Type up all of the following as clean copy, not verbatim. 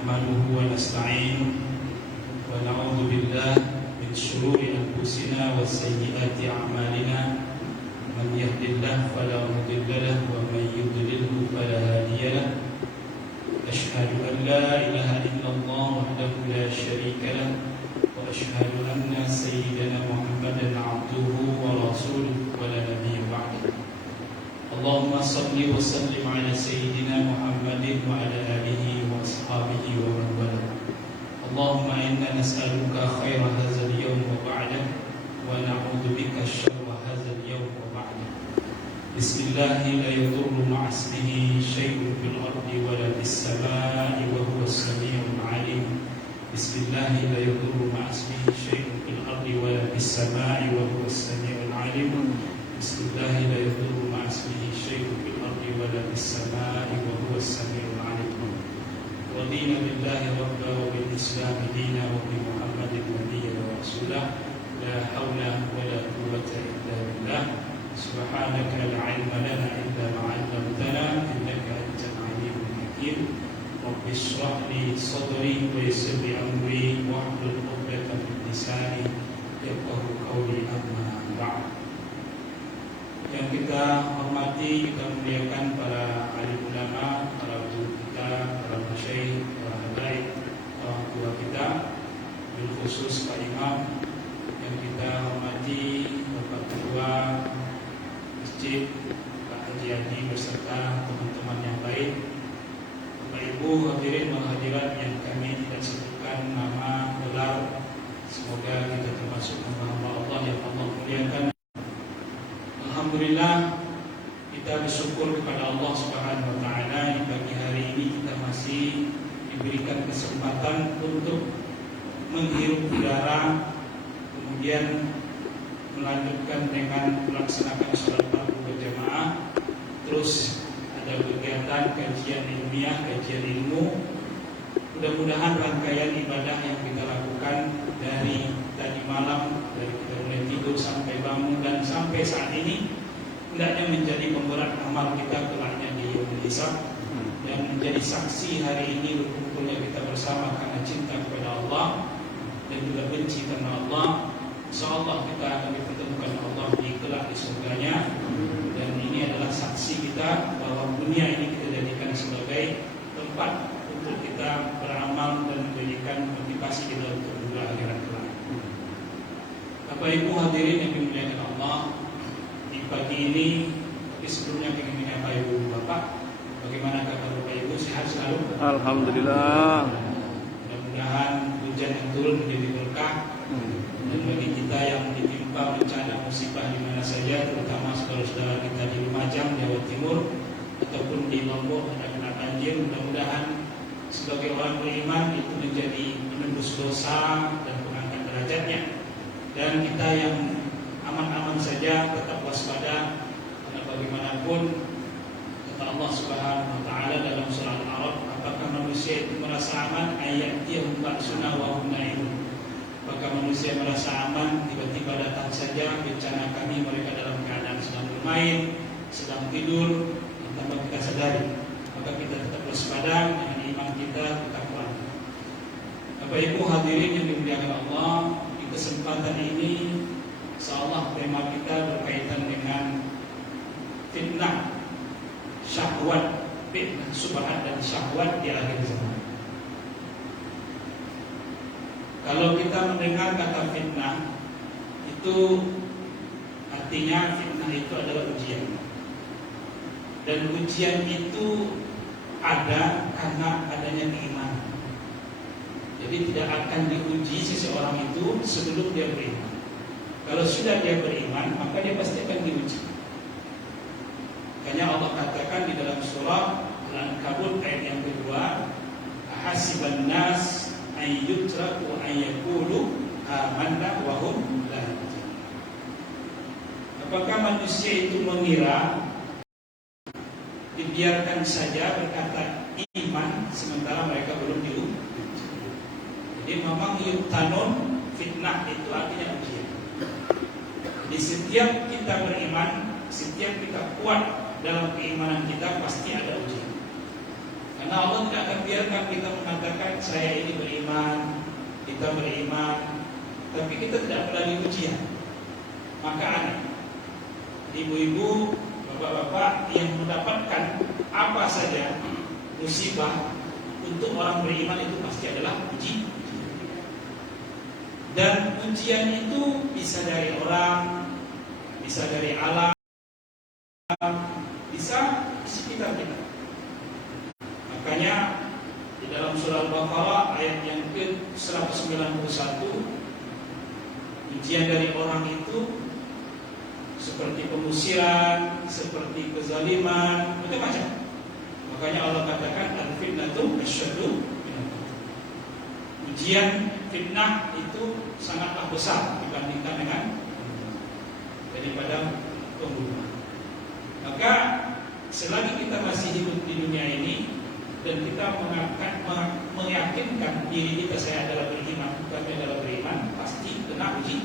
نحمده ونستعينه ونعوذ بالله من شرور أنفسنا وسيئات أعمالنا من يهد الله فلا مضل له ومن يضلله فلا هادي له أشهد أن لا إله إلا الله وحده لا شريك له وأشهد أن سيدنا محمدا عبده ورسوله ولا نبي بعده اللهم صل وسلم على سيدنا محمد وعلى آله وأصحابه ومن والاه اللهم إنا نسألك خير هذا اليوم وبعده ونعوذ بك شر هذا اليوم وبعده بسم الله لا يضر مع اسمه شيء في الأرض ولا في السماء وهو السميع العليم بسم الله لا يضر مع اسمه شيء في الأرض ولا في السماء وهو السميع العليم بسم الله لا يضر مع اسمه شيء في الأرض ولا في السماء وهو السميع العليم رضينا بالله ربا وبالإسلام دينا وبمحمد نبيا ورسولا لا حول ولا قوة إلا بالله سبحانك لا علم لنا إلا ما علمتنا إنك أنت العليم الحكيم رب اشرح لي صدري ويسر لي أمري واحلل عقدة من لساني يفقهوا قولي أما بعد. Yang kita hormati, kita muliakan para alim ulama, para guru kita, para masyayikh, para habaib, orang tua kita, bil khusus Pak Imam. Yang kita hormati Bapak Ketua Masjid, Pak Haji Adi beserta teman-teman yang lain. Bapak Ibu hadirin dan hadirat yang kami tidak sebutkan nama, gelar. Semoga kita termasuk hamba Allah yang Allah muliakan. Alhamdulillah kita bersyukur kepada Allah Subhanahu wa taala di pagi hari ini kita masih diberikan kesempatan untuk menghirup udara, kemudian melanjutkan dengan melaksanakan salat fardu berjamaah, terus ada kegiatan kajian ilmiah, kajian ilmu. Mudah-mudahan rangkaian ibadah yang kita lakukan dari tadi malam, dari kita mulai tidur sampai bangun dan sampai saat ini hendaknya menjadi pemberat amal kita kelaknya di yaumul hisab dan menjadi saksi hari ini berkumpulnya kita bersama karena cinta kepada Allah dan juga benci karena Allah. Insyaallah kita akan dipertemukan Allah di kelak di surganya dan ini adalah saksi kita bahwa dunia ini kita jadikan sebagai tempat untuk kita beramal dan menjadikan motivasi kita untuk juga akhirat kelak. Bapak Ibu hadirin yang dimuliakan Allah, di pagi ini, tapi sebelumnya ingin menyapa Ibu Bapak, bagaimana kabar Bapak Ibu? Sehat selalu? Alhamdulillah. Mudah-mudahan hujan yang turun menjadi berkah dan bagi kita yang ditimpa bencana musibah di mana saja, terutama saudara-saudara kita di Lumajang, Jawa Timur, ataupun di Lombok ada kena banjir, mudah-mudahan sebagai orang beriman itu menjadi penembus dosa dan pengangkat derajatnya. Dan kita yang aman-aman saja tetap waspada karena bagaimanapun kata Allah Subhanahu wa taala dalam surah Al-A'raf, apakah manusia itu merasa aman ayatiyahum ba'suna wa hum na'imun. Apakah manusia merasa aman tiba-tiba datang saja bencana kami, mereka dalam keadaan sedang bermain, sedang tidur, tanpa kita sadari. Maka kita tetap waspada dengan iman kita tetap kuat. Bapak Ibu hadirin yang dimuliakan Allah, di kesempatan ini insyaallah tema kita berkaitan dengan fitnah syahwat, fitnah subhat dan syahwat di akhir zaman. Kalau kita mendengar kata fitnah, itu artinya fitnah itu adalah ujian. Dan ujian itu ada karena adanya keimanan. Jadi tidak akan diuji seseorang itu sebelum dia beriman. Kalau sudah dia beriman, maka dia pasti akan diuji. Makanya Allah katakan di dalam surah Al-Ankabut ayat yang kedua, hasiban nas an yutraku an yaqulu amanna wa hum la yuftanun. Apakah manusia itu mengira dibiarkan saja berkata iman sementara mereka belum diuji? Jadi memang yuftanun, fitnah itu artinya ujian. Di setiap kita beriman, setiap kita kuat dalam keimanan kita pasti ada ujian. Karena Allah tidak akan biarkan kita mengatakan saya ini beriman, kita beriman, tapi kita tidak melalui ujian. Maka aneh. Ibu-ibu, bapak-bapak yang mendapatkan apa saja musibah, untuk orang beriman itu pasti adalah ujian. Dan ujian itu bisa dari orang, bisa dari alam, bisa di sekitar kita. Makanya di dalam surah Al-Baqarah ayat yang ke-191, ujian dari orang itu seperti pengusiran, seperti kezaliman, macam-macam. Makanya Allah katakan al-fitnatu asyaddu minal. Ujian fitnah itu sangatlah besar dibandingkan dengan daripada pembunuhan. Maka selagi kita masih hidup di dunia ini dan kita meyakinkan diri kita saya adalah beriman, kami adalah beriman, pasti kena uji.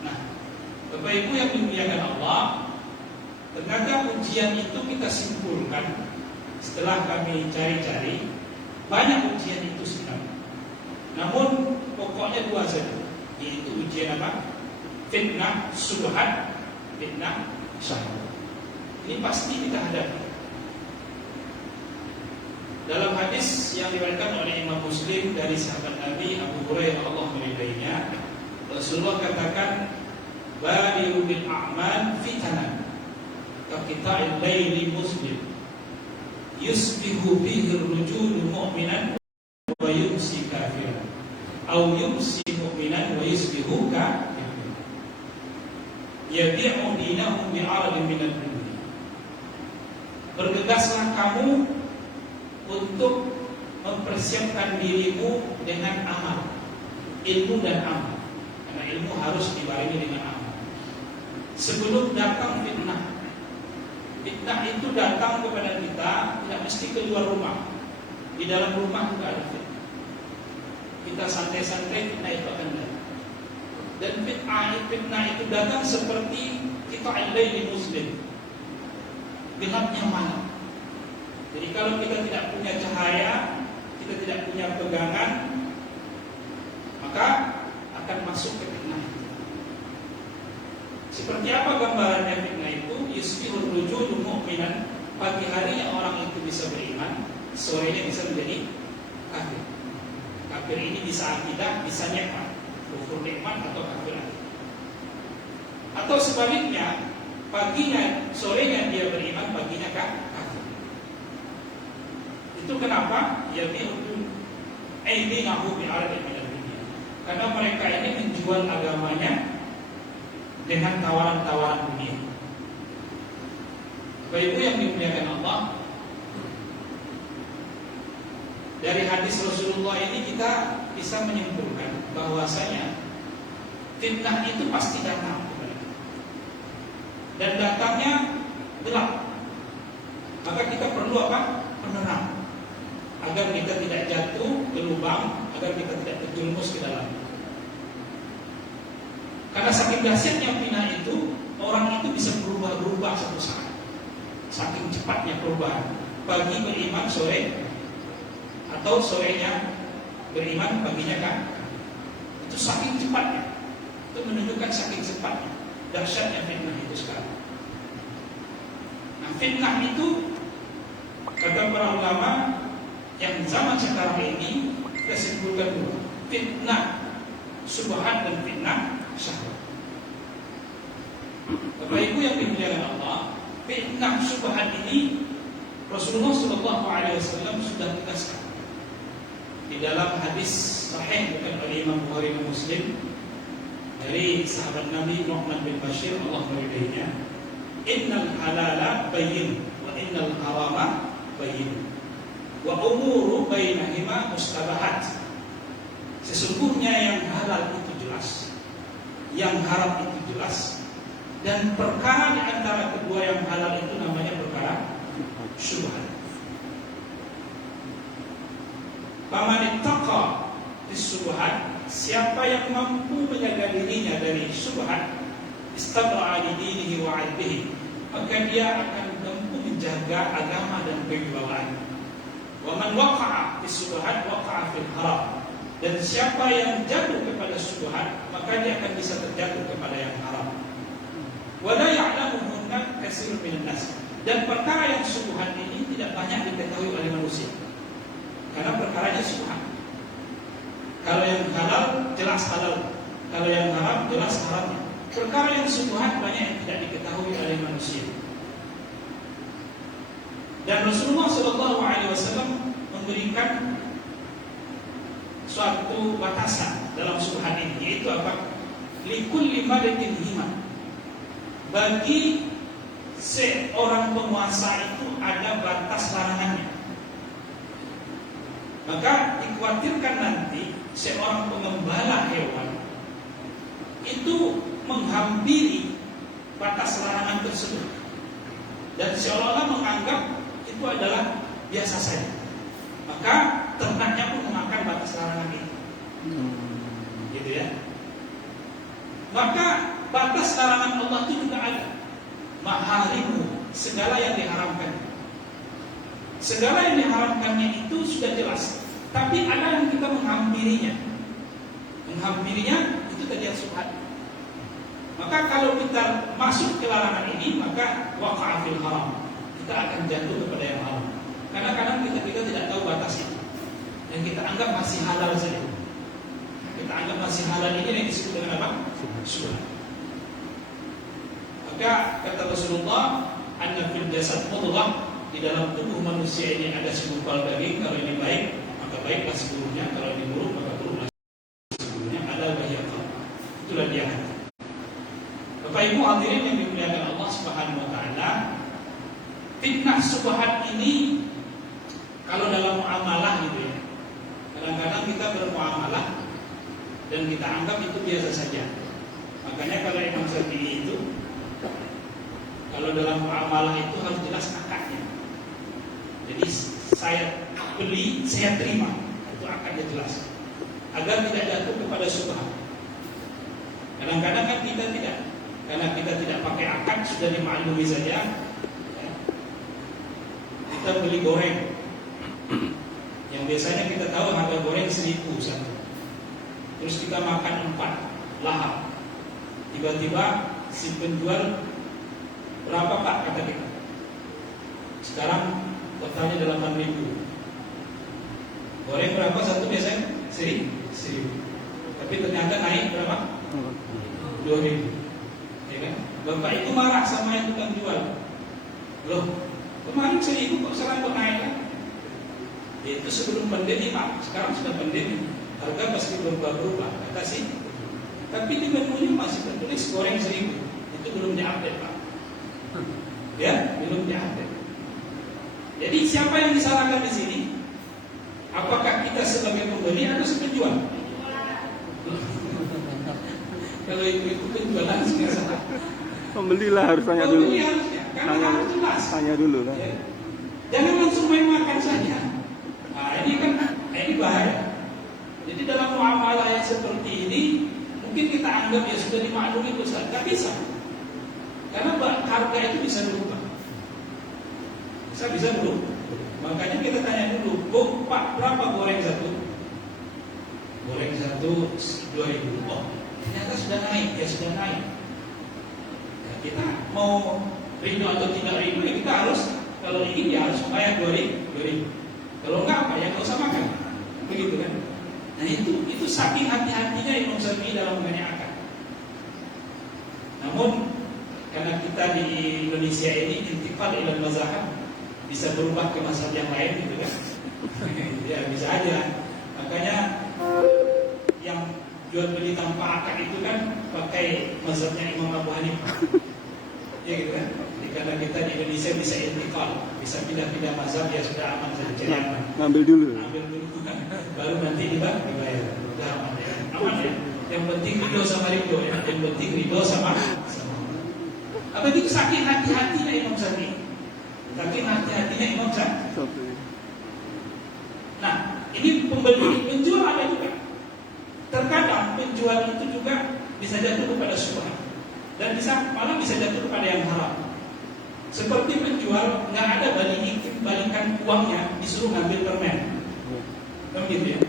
Nah, Bapak Ibu yang dimuliakan Allah, ternyata ujian itu kita simpulkan setelah kami cari-cari, banyak ujian itu sebenarnya. Namun pokoknya dua saja, yaitu ujian apa? Fitnah syubhat, fitnah syahwat. Ini pasti kita hadapi. Dalam hadis yang diriwayatkan oleh Imam Muslim dari sahabat Nabi Abu Hurairah Allah meridainya, Rasulullah katakan, badiru bil a'mal fitanan kaqita'il laili muslim yusbihu bihi ar-rajulu mu'minan wa yumsi kafiran aw yumsi mu'minan wa yusbihu kafiran yabi'u dinahu bi'aradin minad dunya. Bergegaslah kamu untuk mempersiapkan dirimu dengan amal, ilmu dan amal, karena ilmu harus dibarengi dengan amal. Sebelum datang fitnah, fitnah itu datang kepada kita tidak mesti keluar rumah, di dalam rumah juga ada fitnah. Kita santai-santai, fitnah itu akan datang. Dan fitnah itu datang seperti kita al-laili muslim, gelapnya malam. Jadi kalau kita tidak punya cahaya, kita tidak punya pegangan, maka akan masuk ke fitnah itu. Seperti apa gambarannya fitnah itu? Yusbihur rajulu mu'minan, pagi harinya orang itu bisa beriman, sorenya bisa menjadi kafir. Kafir ini bisa akidah, bisa nikmat, kufur nikmat atau kafir akidah. Atau sebaliknya, paginya, sorenya dia beriman, paginya kafir. Itu kenapa? Yabi'u aydinahu bi'aradin minad dunya. Karena mereka ini menjual agamanya dengan tawaran-tawaran dunia. Bapak Ibu yang dimuliakan Allah, dari hadis Rasulullah ini kita bisa menyimpulkan bahwasanya fitnah itu pasti datang kepada kita. Dan datangnya gelap. Maka kita perlu apa? Penerang, agar kita tidak jatuh ke lubang, agar kita tidak terjerumus ke dalam. Karena saking dahsyatnya fitnah itu, orang itu bisa berubah-ubah satu saat. Saking cepatnya perubahan. Pagi beriman, sore, atau sorenya beriman, paginya kan. Itu saking cepatnya. Itu menunjukkan saking cepatnya dahsyatnya fitnah itu sekarang. Nah, fitnah itu kata para ulama yang zaman sekarang ini kita simpulkan dulu, fitnah syubhat dan fitnah syahwat. Bapak Ibu yang dimuliakan Allah, fitnah syubhat ini Rasulullah SAW sudah tegaskan di dalam hadis sahih bukan oleh Imam Bukhari dan Muslim dari sahabat Nabi Nu'man bin Bashir Allah meridainya, innal halala bayyin wa innal harama bayyin wa umuru bainahuma mustabahat. Sesungguhnya yang halal itu jelas, yang haram itu jelas, dan perkara di antara kedua yang halal itu namanya perkara syubhat. Faman ittaqa bis-syubhat, siapa yang mampu menjaga dirinya dari syubhat, istabra'a li dinihi wa 'irdihi, maka dia akan mampu menjaga agama dan kewibawaan. Wa man waqa'a fis syubhat waqa'a fil haram. Dan siapa yang jatuh kepada syubhat, maka dia akan bisa terjatuh kepada yang haram. Wa la ya'lamuhunna katsirun minan nas. Dan perkara yang syubhat ini tidak banyak diketahui oleh manusia. Karena perkaranya syubhat. Kalau yang halal jelas halal, kalau yang haram jelas haramnya. Perkara yang syubhat banyak yang tidak diketahui oleh manusia. Dan Rasulullah SAW memberikan suatu batasan dalam syubhat ini, yaitu apa? Likulli malikin hima. Bagi seorang penguasa itu ada batas larangannya. Maka dikhawatirkan nanti seorang pengembala hewan itu menghampiri batas larangan tersebut dan seolah-olah menganggap itu adalah biasa saja. Maka ternaknya pun memakan batas larangan itu. Gitu ya. Maka batas larangan Allah itu juga ada. Maharimu, segala yang diharamkan. Segala yang diharamkannya itu sudah jelas. Tapi ada yang kita menghampirinya. Menghampirinya itu tadi yang syubhat. Maka kalau kita masuk ke larangan ini, maka waqa'a fil haram. Kita akan jatuh kepada yang haram. Karena kadang kita tidak tahu batas itu. Dan kita anggap masih halal saja. Kita anggap masih halal ini yang disebut dengan apa? Syubhat. Maka kata Rasulullah, anna fil jasad mudghah, di dalam tubuh manusia ini ada segumpal daging. Kalau ini baik, maka baiklah seluruhnya. Kalau ini buruk, maka buruklah seluruhnya. Ala wahyaqah. Itulah dia. Bapak Ibu hadirin yang dimuliakan Allah Subhanahu wa taala, fitnah syubhat ini kalau dalam muamalah gitu ya. Kadang-kadang kita bermuamalah dan kita anggap itu biasa saja. Makanya kalau Imam Syafi'i itu kalau dalam muamalah itu harus jelas akadnya. Jadi saya beli, saya terima, itu akadnya jelas. Agar tidak jatuh kepada syubhat. Kadang-kadang kan kita tidak, karena kita tidak pakai akad, sudah dimaklumi saja. Ya. Kita beli goreng, yang biasanya kita tahu harga goreng 1.000 satu. Terus kita makan 4 lahap. Tiba-tiba si penjual, berapa Pak kata kita? Sekarang totalnya 8.000. Goreng berapa satu biasanya? 1.000. Tapi ternyata naik berapa? 2.000. Ya kan? Bapak itu marah sama yang tukang jual. Loh, kemarin 1.000 kok sekarang kok naik kan? Itu sebelum pandemi Pak, sekarang sudah pandemi. Harga pasti berubah-ubah, kata sih. Tapi di menunya masih tertulis goreng 1.000. Itu belum diupdate Pak. Ya, belum diupdate. Jadi siapa yang disalahkan di sini? Apakah kita sebagai pembeli atau sebagai penjual? Kalau itu penjualan sudah salah. Pembelilah harus tanya dulu. Pembeli harusnya, karena harus jelas. Tanya dulu lah. Ya. Jangan langsung main makan saja. Nah, ini bahaya. Jadi dalam muamalah yang seperti ini, mungkin kita anggap ya sudah dimaklumi besar, tidak bisa. Karena harga itu bisa berubah. Bisa berubah. Makanya kita tanya dulu, Pak, berapa goreng satu? Goreng satu 2.000. Oh, ternyata sudah naik, ya sudah naik. Ya, kita mau rindu atau tidak rindu, ya kita harus, kalau ingin ya harus bayar 2.000. Kalau enggak apa ya nggak usah makan, begitu kan? Nah itu saking hati-hatinya Imam Syafi'i dalam menanyakan. Namun karena kita di Indonesia ini intikal ilal mazhab, bisa berubah ke mazhab yang lain gitu kan? Ya bisa aja. Makanya yang jual beli tanpa akad itu kan pakai mazhabnya Imam Abu Hanifah. Ya gitu kan? Karena kita di Indonesia bisa intikal, bisa pindah-pindah mazhab, ya sudah aman saja. Ngambil dulu. Baru nanti dibayar. Sudah aman ya. Aman ya. Yang penting ridho sama ridho ya. Yang penting ridho sama. Apa itu saking hati-hatinya Imam Syafi'i. Saking hati-hatinya Imam Syafi'i. Nah, ini pembeli, penjual ada juga. Terkadang penjual itu juga bisa jatuh kepada syubhat dan malah bisa jatuh kepada yang haram. Seperti penjual nggak ada balik balikan uangnya, disuruh ngambil permen. Kan gitu ya?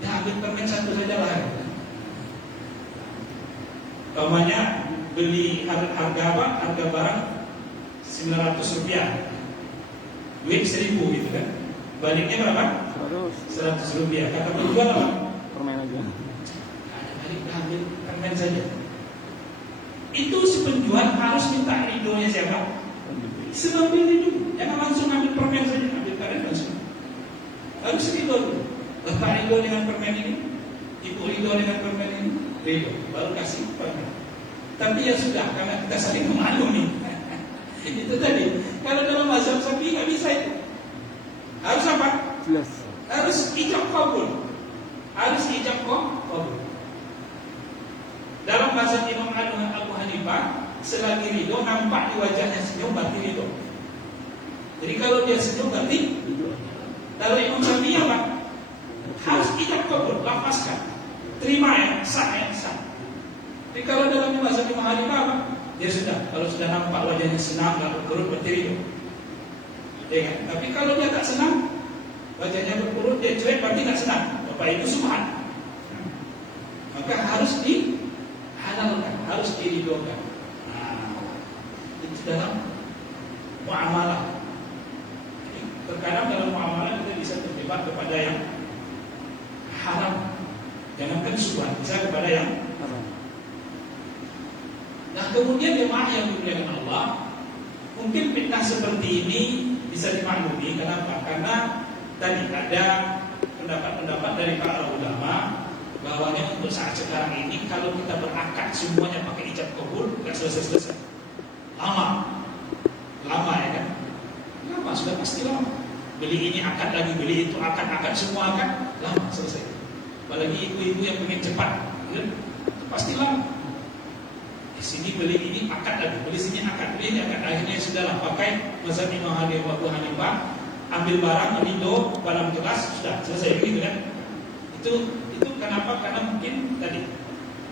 Ya ambil permen satu saja lah. Umpamanya beli harga apa? Harga barang 900 rupiah, duit 1000 gitu kan? Baliknya berapa? 100 rupiah. Kata penjual apa? Permen aja. Balik ambil permen saja. Itu si penjual harus minta ridhonya siapa? Si pembeli dulu. Jangan langsung ambil permen saja, ambil permen langsung. Harus ridho dulu. Bapak ridho dengan permen ini, ibu ridho dengan permen ini, ridho. Baru kasih permen. Tapi ya sudah, karena kita saling memaklumi. Itu tadi. Kalau dalam mazhab Syafi'i nggak bisa itu. Harus apa? Jelas. Harus ijab kabul. Harus ijab kabul. Dalam mazhab Imam Abu Hanifah, selagi ridho nampak di wajahnya senyum berarti ridho. Jadi kalau dia senyum berarti. Kalau Imam Syafi'i apa? Harus ijab kabul, lapaskan. Terima ya, sah ya, sah. Tapi kalau dalam mazhab Imam Hanifah apa? Ya sudah, kalau sudah nampak wajahnya senang, lalu berperut berarti ridho. Ya kan? Tapi kalau dia tak senang, wajahnya berperut, dia cuek berarti tak senang. Bapak itu subhan. Maka harus dihalalkan, harus diridhokan. Itu dalam muamalah. Terkadang dalam muamalah kita bisa terjebak kepada yang haram. Jangankan subhan, bisa kepada yang haram. Nah kemudian jemaah yang dimuliakan Allah, mungkin fitnah seperti ini bisa dimaklumi. Kenapa? Karena tadi ada pendapat-pendapat dari para ulama bahwanya untuk saat sekarang ini kalau kita berakad semuanya pakai ijab kabul nggak selesai-selesai. Lama ya kan? Lama, sudah pasti lama. Beli ini akad lagi, beli itu akad semua akad, lama selesai. Apalagi ibu-ibu yang pengen cepat, ya? Pasti lama. Di sini beli ini akad lagi, beli sini akad, beli ini akad. Akhirnya sudahlah pakai mazhab Imam Abu Hanifah, ambil barang, ridho, barang jelas, sudah selesai begitu kan? Itu kenapa? Karena mungkin tadi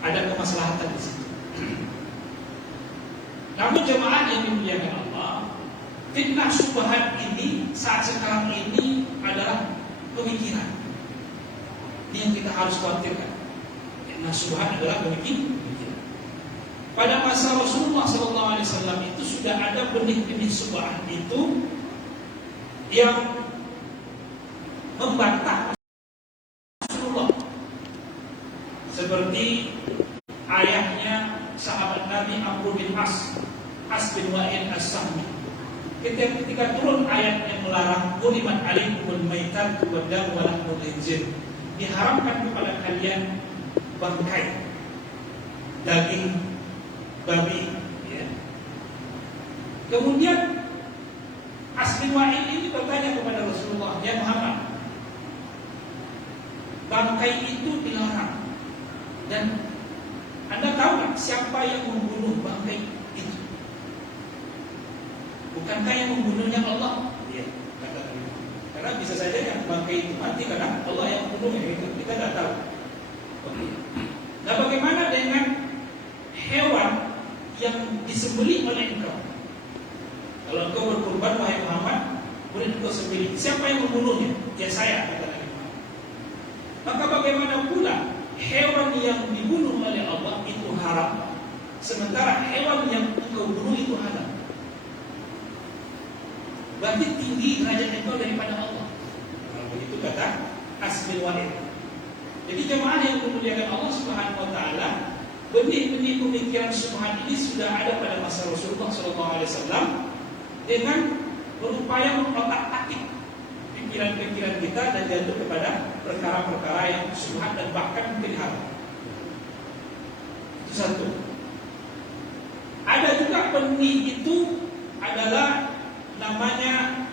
ada kemaslahatan di situ. Namun jemaah yang dimuliakan Allah, fitnah syubhat ini saat sekarang ini adalah pemikiran. Ini yang kita harus khawatirkan. Fitnah syubhat adalah pemikiran. Pada masa Rasulullah SAW itu sudah ada benih-benih syubhat itu yang membantah Rasulullah, seperti ayahnya sahabat Nabi Amr bin As bin Wa'il As-Sahmi. Ketika turun ayat yang melarang Hurimat alaikumul maitat wa dam wa lahmul khinzir, diharamkan kepada kalian bangkai, daging babi, ya. Kemudian As bin Wa'il ini bertanya kepada Rasulullah, ya Muhammad, bangkai itu dilarang, dan Anda tahu tak siapa yang membunuh bangkai itu? Bukankah yang membunuhnya Allah? Iya, kata Nabi. Karena bisa saja yang bangkai itu mati karena Allah yang membunuhnya, itu kita tidak tahu. Nah, bagaimana dengan hewan yang disembelih oleh engkau? Kalau engkau berkorban, wahai Muhammad, boleh engkau sembelih. Siapa yang membunuhnya? Ya saya, kata Nabi Muhammad. Maka bagaimana pula hewan yang dibunuh oleh Allah itu haram, sementara hewan yang engkau bunuh itu halal? Berarti tinggi derajat engkau daripada Allah. Kalau begitu kata As bin Wa'il. Jadi jemaah yang dimuliakan Allah Subhanahu wa taala, benih-benih pemikiran syubhat ini sudah ada pada masa Rasulullah SAW dengan berupaya mengotak-atik pikiran-pikiran kita dan jatuh kepada perkara-perkara yang syubhat dan bahkan mungkin haram. Itu satu. Ada juga benih itu adalah namanya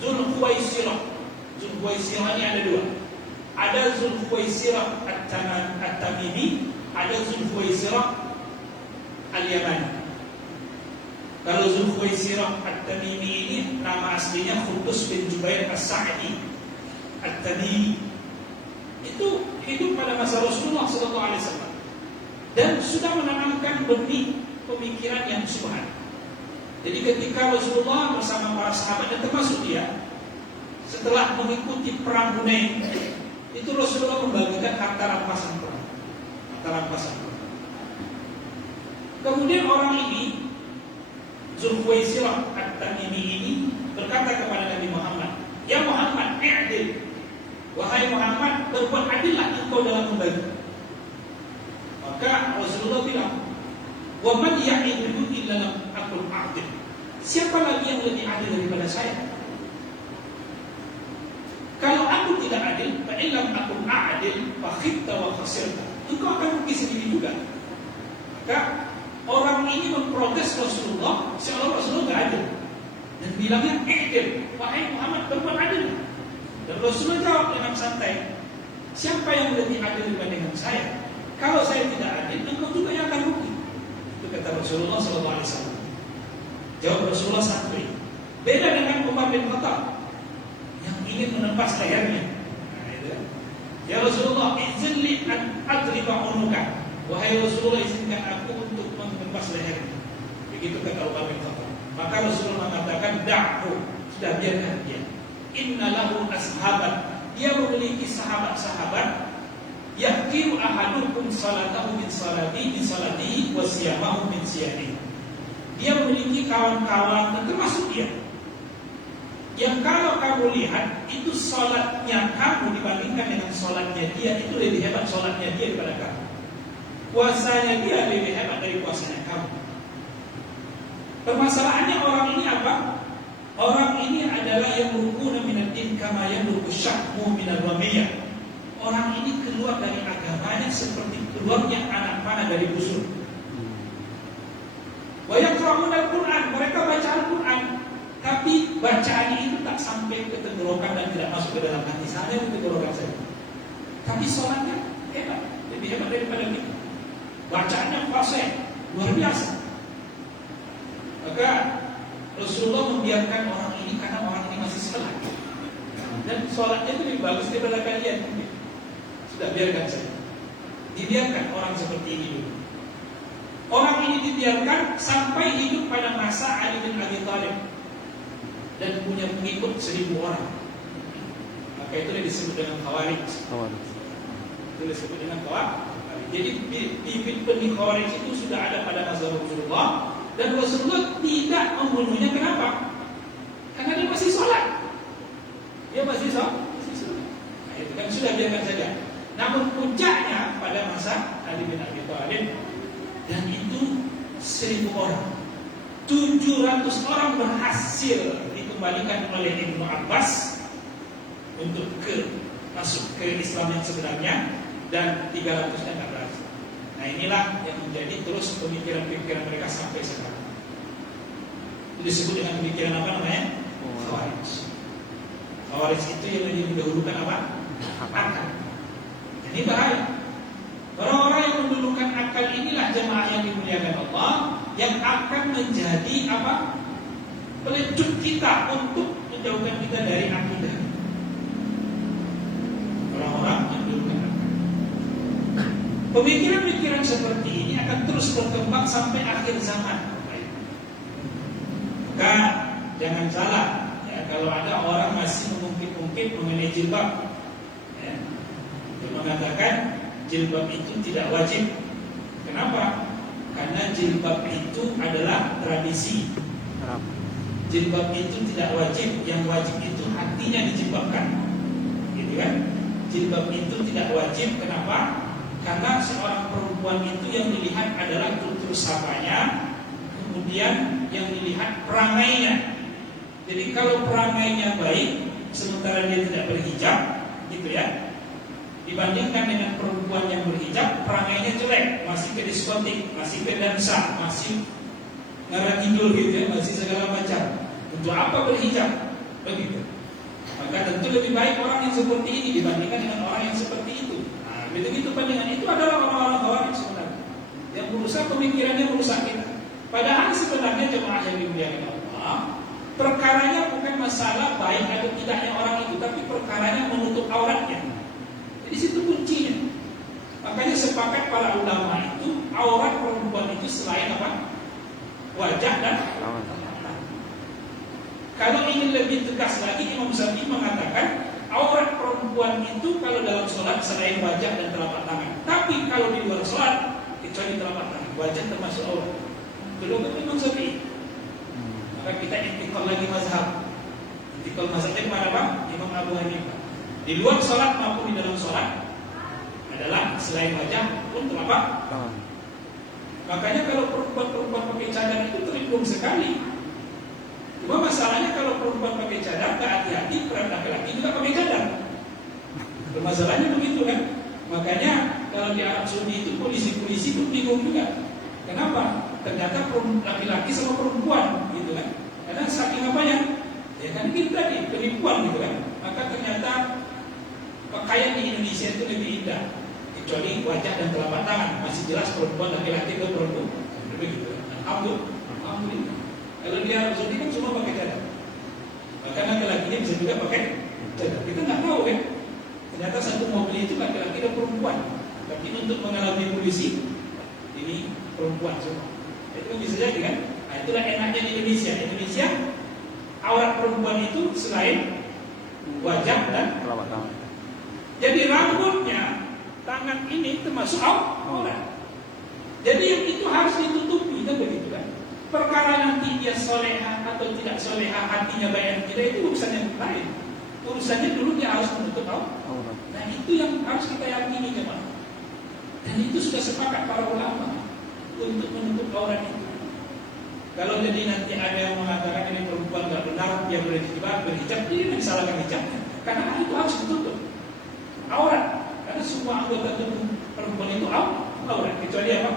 Zulkhuwaisirah. Zulkhuwaisirah ini ada dua. Ada Zulkhuwaisirah At-Tamimi, ada Zulkhuwaisirah Al-Yamani. Kalau Zulkhuwaisirah At-Tamimi ini nama aslinya Khudus bin Jubair As-Sa'di At-Tamimi. Itu hidup pada masa Rasulullah SAW dan sudah menanamkan benih pemikiran yang syubhat. Jadi ketika Rasulullah bersama para sahabat dan termasuk dia, setelah mengikuti perang Hunain, itu Rasulullah membagikan harta rampasan perang. Kemudian orang ini, Zulkhuwaisirah At-Tamimi ini berkata kepada Nabi Muhammad, "Ya Muhammad, i'dil. Wahai Muhammad, berbuat adillah engkau dalam membagi." Maka Rasulullah bilang, "Wa man ya'idu illa lam akun adil." Siapa lagi yang lebih adil daripada saya? Kalau aku tidak adil, fa illam akun adil, fa khitta wa khasirta. Engkau akan rugi sendiri juga. Maka orang ini memprotes Rasulullah, seolah Rasulullah tidak adil, dan bilangnya adil, wahai Muhammad, berbuat adil. Dan Rasulullah jawab dengan santai, siapa yang lebih adil dibandingkan saya? Kalau saya tidak adil, engkau juga yang akan rugi. Itu kata Rasulullah SAW. Jawab Rasulullah santai. Beda dengan Umar bin Khattab yang ingin menempas lehernya. Ya Rasulullah, izinli an adriba unuka. Wahai Rasulullah, izinkan aku untuk menembas lehernya. Begitu kata Umar bin Khattab. Maka Rasulullah mengatakan, da'hu, sudah biarkan dia. Inna lahu ashaban. Dia memiliki sahabat-sahabat. Yahkiru ahadukum salatahu min salatihi wa siyamahu min siyamihi. Dia memiliki kawan-kawan, dan termasuk dia, yang kalau kamu lihat itu sholatnya kamu dibandingkan dengan sholatnya dia, itu lebih hebat sholatnya dia daripada kamu. Puasanya dia lebih hebat dari puasanya kamu. Permasalahannya orang ini apa? Orang ini adalah yang rukuna minad din kama yamruku syahmu minal ramiyah. Orang ini keluar dari agamanya seperti keluarnya anak panah dari busur. Wa yaqra'una al-Qur'an, mereka baca Al-Qur'an, tapi bacaannya itu tak sampai ke tenggorokan dan tidak masuk ke dalam hati. Saya ke tenggorokan saja. Tapi sholatnya hebat, lebih hebat daripada kita. Bacaannya fasih, luar biasa. Maka Rasulullah membiarkan orang ini karena orang ini masih sholat, dan sholatnya itu lebih bagus daripada kalian. Sudah, biarkan saja. Dibiarkan orang seperti ini dulu. Orang ini dibiarkan sampai hidup pada masa Ali bin Abi Thalib dan punya pengikut 1.000 orang. Maka itu disebut dengan Khawarij. Itu disebut dengan Khawarij. Jadi bibit-benih Khawarij itu sudah ada pada masa Rasulullah, dan Rasulullah tidak membunuhnya. Kenapa? Karena dia masih sholat. Dia masih sholat. Nah, itu kan sudah, biarkan saja. Namun puncaknya pada masa Ali bin Abi Thalib, dan itu 1.000 orang, 700 orang berhasil dikembalikan oleh Ibnu Abbas untuk masuk ke Islam yang sebenarnya, dan 300-nya tidak berhasil. Nah, inilah yang menjadi terus pemikiran-pemikiran mereka sampai sekarang. Itu disebut dengan pemikiran apa namanya? Khawarij. Khawarij itu yang lebih mendahulukan apa? Akal. Ini bahaya. Orang-orang yang mendulukan akal inilah jemaah yang dimuliakan Allah, yang akan menjadi apa? Pelecut kita untuk menjauhkan kita dari akidah. Orang-orang yang mendulukan akal. Pemikiran-pemikiran seperti ini akan terus berkembang sampai akhir zaman. Maka jangan salah, ya, kalau ada orang masih mengungkit-ungkit mengenai jilbab, ya, untuk mengatakan jilbab itu tidak wajib. Kenapa? Karena jilbab itu adalah tradisi. Jilbab itu tidak wajib. Yang wajib itu hatinya dijilbabkan, gitu kan? Jilbab itu tidak wajib. Kenapa? Karena seorang perempuan itu yang dilihat adalah tutur sapanya, kemudian yang dilihat perangainya. Jadi kalau perangainya baik, sementara dia tidak berhijab, gitu ya, dibandingkan dengan perempuan yang berhijab, perangainya jelek, masih ke diskotik, masih ke dansa, masih ngarang idul gitu ya, masih segala macam. Untuk apa berhijab? Begitu. Maka tentu lebih baik orang yang seperti ini dibandingkan dengan orang yang seperti itu. Nah, begitu pandangan itu adalah orang-orang Khawarij sebenarnya, yang merusak pemikirannya, merusak kita. Padahal sebenarnya jemaah yang dimuliakan Allah, perkaranya bukan masalah baik atau tidaknya orang itu, tapi perkaranya menutup auratnya. Di situ kuncinya. Makanya sepakat para ulama itu, aurat perempuan itu selain apa? Wajah dan Kalau ingin lebih tegas lagi, Imam Syafi'i mengatakan aurat perempuan itu kalau dalam sholat selain wajah dan telapak tangan. Tapi kalau di luar sholat, kecuali telapak tangan, wajah termasuk aurat. Belum kan Imam Syafi'i. Maka kita intikal lagi mazhab. Intikal mazhabnya kemana bang? Imam Abu Hanifah. Di luar sholat maupun di dalam sholat adalah selain wajah pun telapak. Makanya kalau perempuan-perempuan pakai cadar itu terlindung sekali. Cuma masalahnya kalau perempuan pakai cadar, tak hati-hati, terhadap laki-laki juga pakai cadar. Masalahnya begitu kan? Makanya kalau di Arab Saudi itu polisi-polisi itu bingung juga. Kenapa? Ternyata laki-laki sama perempuan, gitu kan? Karena saking apanya? Ya kan kita tadi penipuan, gitu kan? Maka ternyata pakaian di Indonesia itu lebih indah, kecuali wajah dan telapak tangan. Masih jelas perempuan laki-laki ke perempuan. Begitu. Alhamdulillah. Kalau di Arab Saudi kan semua pakai cadar. Maka laki-lakinya bisa juga pakai cadar. Kita nggak tahu kan? Ternyata satu mobil itu laki-laki dan perempuan. Tapi untuk mengalami polisi, ini perempuan semua. Itu bisa jadi kan? Nah, itulah enaknya di Indonesia. Indonesia aurat perempuan itu selain wajah dan telapak tangan. Jadi rambutnya, tangan ini termasuk aurat. Jadi yang itu harus ditutupi, kan begitu kan? Perkara nanti dia soleha atau tidak soleha, hatinya baik tidak, itu urusan yang lain. Urusannya dulu dia harus menutup aurat. Nah itu yang harus kita yakini jemaah. Dan itu sudah sepakat para ulama untuk menutup aurat itu. Kalau jadi nanti ada yang mengatakan ini perempuan nggak benar, dia berhijab, jadi yang disalahkan hijabnya. Karena itu harus ditutup aurat. Karena semua anggota tubuh perempuan itu aurat, kecuali apa?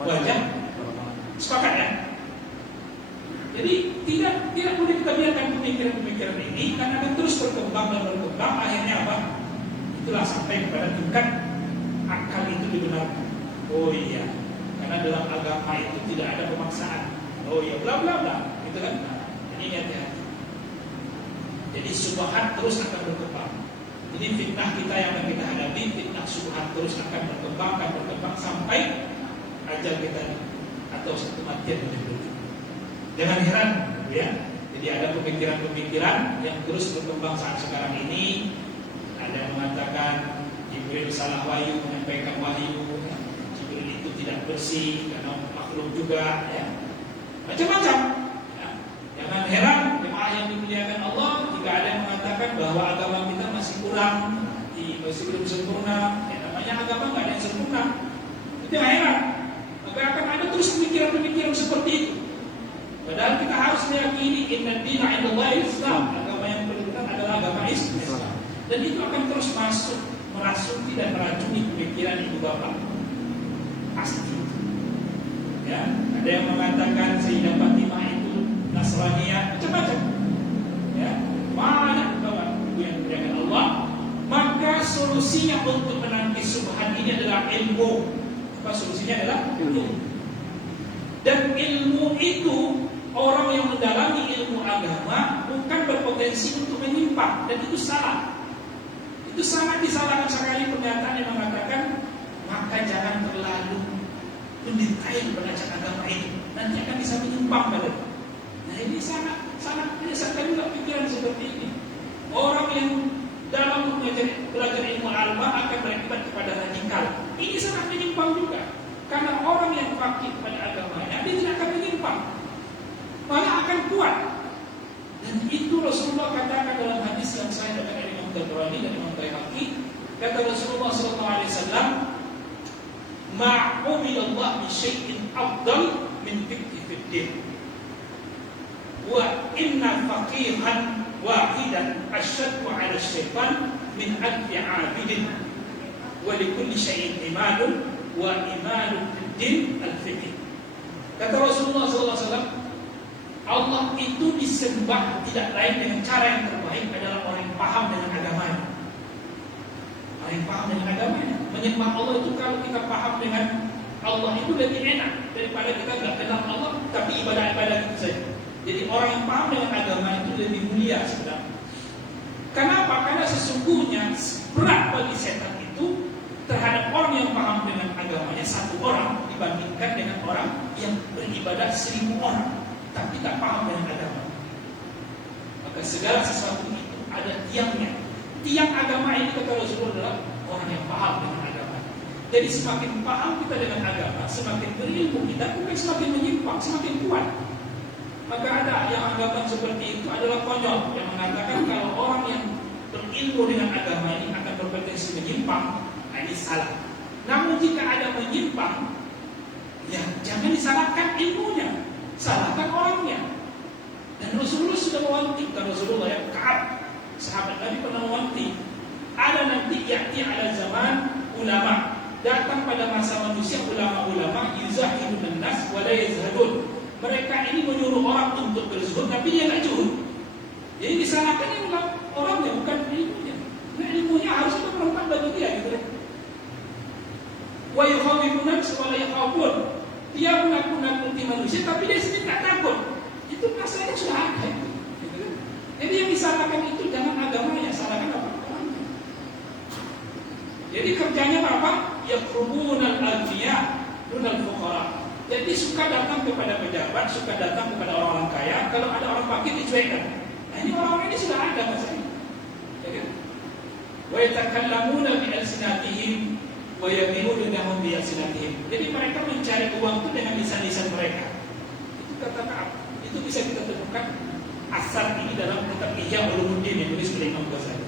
Wajah. Sepakat ya? Jadi tidak boleh kita biarkan pemikiran-pemikiran ini, karena akan terus berkembang dan berkembang. Akhirnya apa? Itulah sampai kepada tingkat akal itu dibenarkan. Oh iya, karena dalam agama itu tidak ada pemaksaan. Oh iya, bla bla bla, gitu kan? Jadi hati-hati. Jadi subhat terus akan berkembang. Jadi fitnah kita yang akan kita hadapi, fitnah subhat terus akan berkembang sampai ajal kita atau satu kematian menyebut. Jangan heran, ya. Jadi ada pemikiran-pemikiran yang terus berkembang saat sekarang ini. Ada yang mengatakan Jibril salah wahyu, menyampaikan wahyu. Jibril itu tidak bersih karena makhluk juga, ya. Macam-macam. Ya. Jangan heran, jemaah yang dimuliakan Allah, jika ada yang mengatakan bahwa agama kita masih kurang, masih belum sempurna. Ya, namanya agama nggak ada yang sempurna. Itu yang heran. Maka akan ada terus pemikiran-pemikiran seperti itu. Padahal kita harus meyakini inna dina indallahi Islam. Agama yang benar adalah agama Islam. Dan itu akan terus masuk, merasuki dan meracuni pemikiran ibu bapak. Pasti. Ya, ada yang mengatakan Sayyidah Fatimah itu Nasraniyah, macam-macam. Ya, banyak bapak ibu yang dimuliakan Allah. Maka solusinya untuk menangkis subhat ini adalah ilmu. Apa solusinya adalah ilmu. Dan ilmu itu, orang yang mendalami ilmu agama bukan berpotensi untuk menyimpang, dan itu salah. Itu sangat disalahkan sekali pernyataan yang mengatakan maka jangan terlalu mendetail belajar agama itu, nanti akan bisa menyimpang pada. Nah ini sangat menyesatkan juga pikiran seperti ini. Orang yang dalam belajar ilmu agama akan berakibat kepada radikal. Ini sangat menyimpang juga. Karena orang yang fakir pada agamanya, dia tidak akan menyimpang, malah akan kuat. Dan itu Rasulullah katakan dalam hadis yang saya datang dari Imam Tabrani dan Imam Baihaqi. Kata Rasulullah SAW, ma'ubilallah bi syai'in afdal min fiqhi fiddin. Wa inna faqihan wahidan asyaddu 'ala syaitan min alfi 'abidin. Wa likulli syai'in imanun wa imanun fiddin al-fiqh. Kata Rasulullah SAW, Allah itu disembah tidak lain dengan cara yang terbaik adalah orang yang paham dengan agamanya. Orang yang paham dengan agamanya. Menyembah Allah itu kalau kita paham dengan Allah itu lebih enak daripada kita tidak kenal Allah tapi ibadah-ibadah itu saja. Jadi orang yang paham dengan agama itu lebih mulia sebenarnya. Kenapa? Karena sesungguhnya berat bagi setan itu terhadap orang yang paham dengan agamanya satu orang dibandingkan dengan orang yang beribadah 1000 orang tapi tak paham dengan agama. Dan segala sesuatu itu ada tiangnya. Tiang agama ini kata Rasulullah adalah orang yang paham dengan agama. Jadi semakin paham kita dengan agama, semakin berilmu kita, bukan semakin menyimpang, semakin kuat. Maka ada yang anggapan seperti itu adalah konyol, yang mengatakan kalau orang yang berilmu dengan agama ini akan berpotensi menyimpang. Nah, ini salah. Namun jika ada menyimpang, ya jangan disalahkan ilmunya, salahkan orangnya. Dan Rasulullah sudah mewanti, dan Rasulullah yang Ka'ab, sahabat Nabi pernah mewanti, ada nanti ya'ti ala zaman ulama, datang pada masa manusia ulama-ulama yuzahidun nas wa la yazhadun. Mereka ini menyuruh orang untuk berzuhud, tapi dia nggak zuhud. Jadi disalahkan yang orangnya, bukan ilmunya. Nah, ilmunya harus itu bermanfaat bagi dia, gitu. Wa yukhawifun nas wa la yakhafun. Dia menakut-nakuti manusia, tapi dia sendiri nggak takut. Itu masalahnya sudah ada. Gitu. Jadi yang disalahkan itu jangan agamanya, salahkan apa? Orangnya. Jadi kerjanya apa? Yaqrubunal aghniya dunal fuqara. Jadi suka datang kepada pejabat, suka datang kepada orang-orang kaya. Kalau ada orang fakir dicuekan. Nah, ini orang-orang ini sudah ada masalahnya. Ya kan? Wa yatakallamuna bi alsinatihim wa yabi'unahum bi alsinatihim. Jadi mereka mencari uang itu dengan lisan-lisan mereka. Itu kata Ka'ab. Itu bisa kita temukan asar ini dalam kitab Ihya Ulumuddin yang ditulis oleh Imam Ghazali.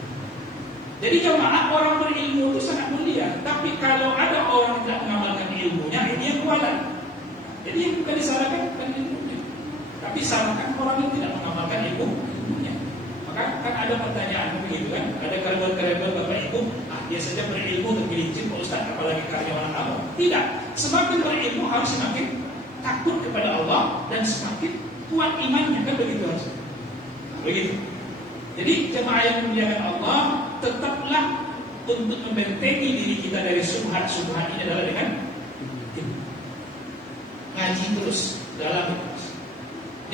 Jadi jamaah, orang berilmu itu sangat mulia. Tapi kalau ada orang tidak mengamalkan ilmunya, ini yang kualan. Jadi yang bukan disalahkan bukan ilmunya, tapi salahkan orang yang tidak mengamalkan ilmunya. Maka kan ada pertanyaan begitu kan, ada karyawan-karyawan Bapak Ibu, dia saja berilmu tergelincir Pak Ustaz, apalagi karyawan kamu. Tidak, semakin berilmu harus semakin takut kepada Allah dan semakin kuat imannya, kan begitu harusnya. Begitu. Jadi jemaah yang memuliakan Allah, tetaplah untuk membentengi diri kita dari subhat-subhat ini adalah dengan ngaji terus dalam terus.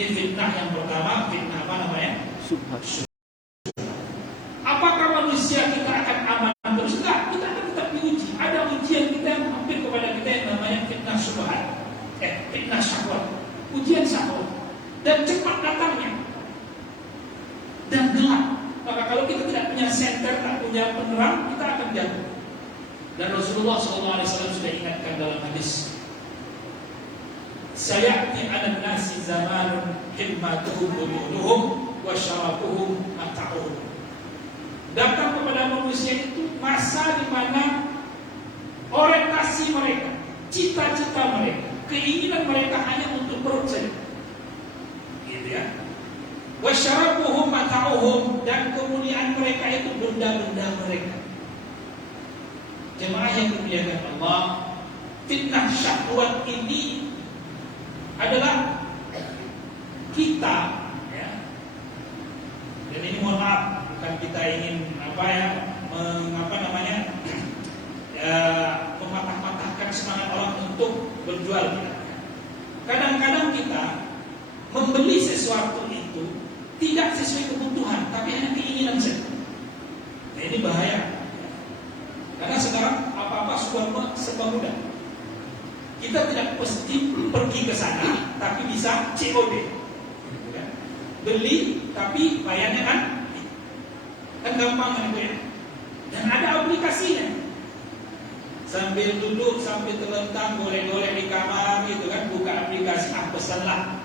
Ini fitnah yang pertama, fitnah apa namanya? Subhat. Apakah manusia kita akan aman terus? Enggak, kita akan tetap diuji. Ada ujian kita yang hampir kepada kita yang namanya fitnah subhat, fitnah syahwat, ujian syahwat, dan cepat datangnya dan gelap. Maka kalau kita tidak punya senter, tak punya penerang, kita akan jatuh. Dan Rasulullah SAW sudah ingatkan dalam hadis, sayati 'alan nasi zamanun himmatuhum dunuhum wa syarafuhum mata'uhum. Datang kepada manusia itu masa di mana orientasi mereka, cita-cita mereka, keinginan mereka hanya untuk perut saja. Gitu ya. Wa syarafuhum mata'uhum, dan kemuliaan mereka itu benda-benda mereka. Jemaah yang dimuliakan Allah, fitnah syahwat ini adalah kita, ya. Dan ini mohon maaf, bukan kita ingin mematah-matahkan semangat orang untuk berjual. Kadang-kadang kita membeli sesuatu itu tidak sesuai kebutuhan, tapi hanya keinginan saja. Nah, ini bahaya. Karena sekarang apa-apa serba mudah. Kita tidak mesti pergi ke sana, tapi bisa COD. Beli, tapi bayarnya kan gampang kan itu ya. Dan ada aplikasinya. Sambil duduk, sambil terlentang, golek-golek di kamar gitu kan, buka aplikasi, pesanlah.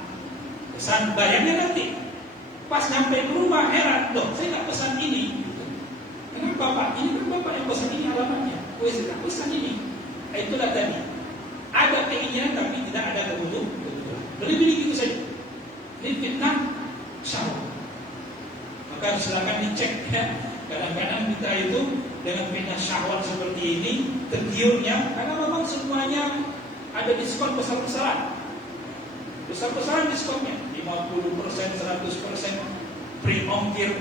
Pesan, bayarnya nanti. Pas nyampe ke rumah, heran, loh saya nggak pesan ini. Kenapa Pak? Ini kan Bapak yang pesan ini alamatnya. Saya nggak pesan ini. Itulah tadi. Ada keinginan tapi tidak ada kebutuhan. Beli-beli gitu saja. Ini fitnah syahwat. Maka silakan dicek ya. Kadang-kadang kita itu dengan fitnah syahwat seperti ini tergiurnya, karena memang semuanya ada diskon besar-besaran. Besar-besaran diskonnya 50%, 100%, free ongkir,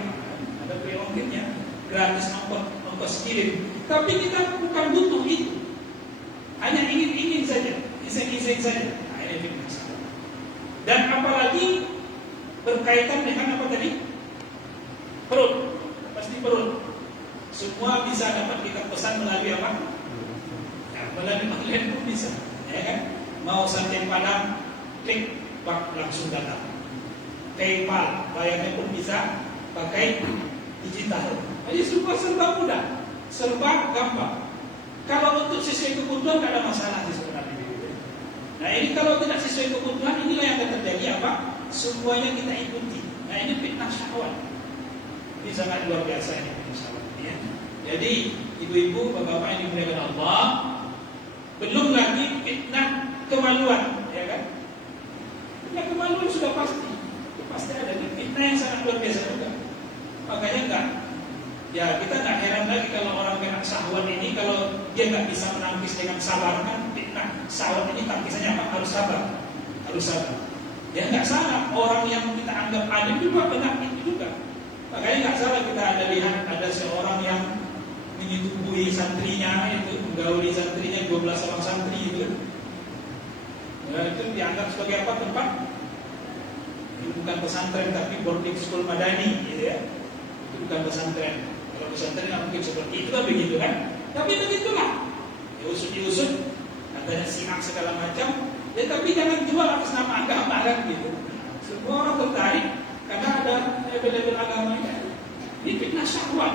ada free ongkirnya, gratis ongkos kirim. Tapi kita bukan butuh itu, hanya ingin saja, iseng-iseng saja. Nah, ini fitnah syahwat. Dan apalagi berkaitan dengan apa tadi? Perut, pasti perut. Semua bisa dapat kita pesan melalui apa? Ya, melalui online pun bisa, ya kan? Mau sate padang, klik, langsung datang. PayPal, bayarnya pun bisa pakai digital. Jadi semua serba mudah, serba gampang. Kalau untuk sesuai kebutuhan tidak ada masalah sih sebenarnya. Nah ini kalau tidak sesuai kebutuhan, inilah yang akan terjadi apa? Semuanya kita ikuti. Nah ini fitnah syahwat. Ini sangat luar biasa ini fitnah syahwat. Ya. Jadi ibu-ibu, bapak-bapak yang dimuliakan Allah, belum lagi fitnah kemaluan, ya kan? Fitnah kemaluan sudah pasti ada. Fitnah yang sangat luar biasa juga. Makanya enggak. Ya kita nggak heran lagi kalau orang kena syahwat ini, kalau dia nggak bisa menangkis dengan sabar, kan fitnah syahwat ini tangkisannya apa? Harus sabar. Ya nggak salah, orang yang kita anggap alim juga benar itu juga. Makanya nggak salah kita ada lihat ada seorang yang menyetubui santrinya, itu menggauli santrinya 12 orang santri itu. Ya, itu dianggap sebagai apa? Tempat itu bukan pesantren tapi boarding school madani, gitu ya. Itu bukan pesantren. Kalau pesantren nggak mungkin seperti itu kan begitu kan? Tapi begitulah. Diusut, katanya simak segala macam. Ya tapi jangan jual atas nama agama kan gitu. Semua orang tertarik karena ada label-label agamanya. Ini fitnah syahwat.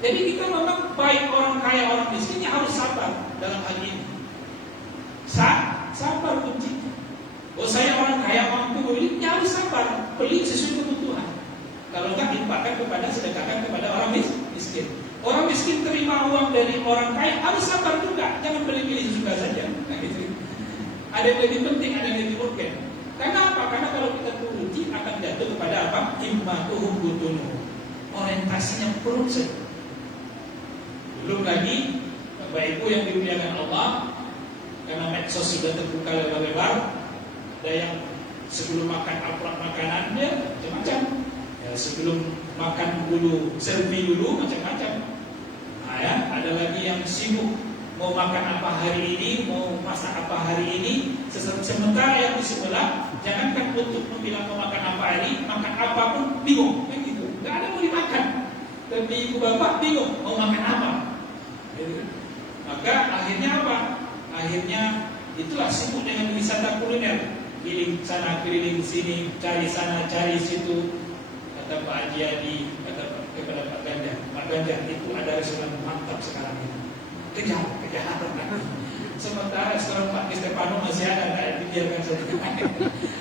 Jadi kita memang baik orang kaya orang miskinnya harus sabar dalam hal ini. Sabar kuncinya. Oh saya orang kaya mampu beli, ya harus sabar. Beli sesuai kebutuhan. Kalau enggak infakkan kepada sedekahkan kepada orang miskin. Orang miskin terima uang dari orang kaya harus sabar juga. Jangan beli-beli sesuka saja. Nah, gitu. Ada yang lebih penting, ada yang lebih urgen. Karena apa? Karena kalau kita turuti akan jatuh kepada apa? Himmatuhum butunuhum. Orientasinya perut saja. Belum lagi Bapak Ibu yang dimuliakan Allah, karena medsos sudah terbuka lebar-lebar, ada yang sebelum makan aprak makanannya macam-macam. Ya, sebelum makan dulu selfie dulu macam-macam. Nah, ya, ada lagi yang sibuk mau makan apa hari ini, mau masak apa hari ini. Sementara yang di sebelah jangankan untuk bilang mau makan apa hari, makan apapun bingung, kan gitu. Gak ada mau dimakan. Tapi ibu bapak bingung mau makan apa. Gitu. Maka akhirnya apa? Akhirnya itulah sibuk dengan wisata kuliner. Keliling sana, keliling sini, cari sana, cari situ. Kata Pak Haji Adi, kata kepada Pak Ganjar, Pak Ganjar itu ada restoran mantap sekarang ini. Kejahatan kan. Sementara restoran Pak Stefano masih ada, tidak dibiarkan saja.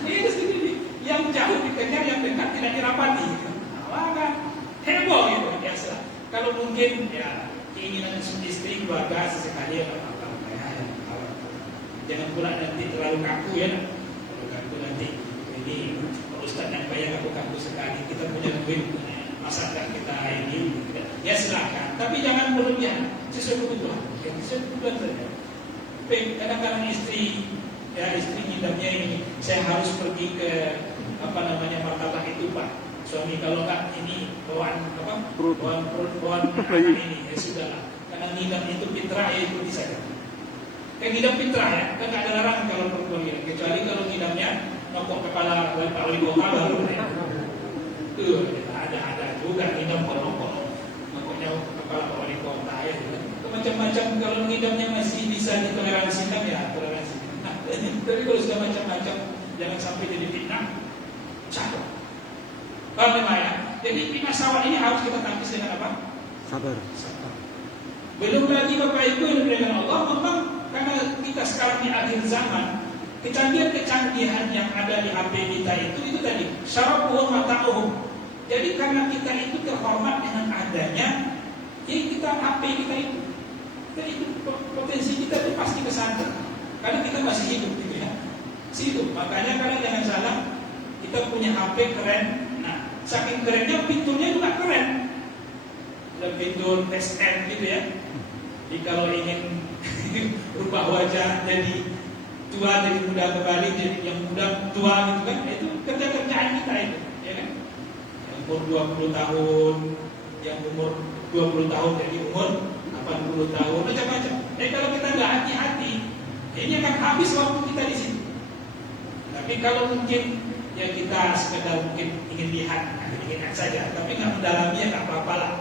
Ini sendiri yang jauh dikejar, yang dekat tidak dirapati. Maka heboh gitu biasa. Kalau mungkin ya keinginan istri keluarga sesekali ya apa ya. Jangan pula nanti terlalu kaku ya. Kalau kaku nanti ini Ustaz yang bayar aku kaku sekali, kita punya duit, masakan kita ini, ya silakan. Tapi jangan berlebihan, sesuai kebutuhan. Ya, sesuai kebutuhan saja. Kadang-kadang istri ngidamnya ini, saya harus pergi ke martabak itu Pak. Suami kalau enggak ini bawaan makanan ini, ya sudahlah. Karena ngidam itu fitrah ya ikuti saja. Kayak ngidam fitrah ya, kan nggak ada larangan kalau perempuan ngidam, kecuali kalau ngidamnya nopok kepala Pak Wali Kota baru ya. Ada juga ngidam nopoknya kepala Pak Wali Kota ya. Macam-macam kalau ngidamnya masih bisa ditoleransikan ya toleransi. Nah, tapi kalau sudah macam-macam jangan sampai jadi fitnah. Cakap. Paham ya? Jadi fitnah syahwat ini harus kita tangkis dengan apa? Sabar. Belum lagi Bapak Ibu yang dimuliakan Allah, memang karena kita sekarang di akhir zaman, kecanggihan yang ada di HP kita itu tadi syarafuhum mata'uhum. Jadi karena kita itu terhormat dengan adanya kita HP kita itu. Jadi itu potensi kita itu pasti ke sana. Karena kita masih hidup gitu ya. Situ. Makanya kalian jangan salah, kita punya HP keren. Nah, saking kerennya fiturnya juga keren. Ada fitur test M gitu ya. Jadi kalau ingin berubah wajah jadi tua jadi muda kembali, jadi yang muda tua gitu kan, itu kerja-kerjaan kita itu, ya kan? Yang umur 20 tahun, yang umur 20 tahun jadi umur 80 tahun, macam-macam. Jadi kalau kita nggak hati-hati, ini akan habis waktu kita di sini. Tapi kalau mungkin ya kita sekedar mungkin ingin lihat saja, tapi nggak mendalami ya nggak apa-apa lah.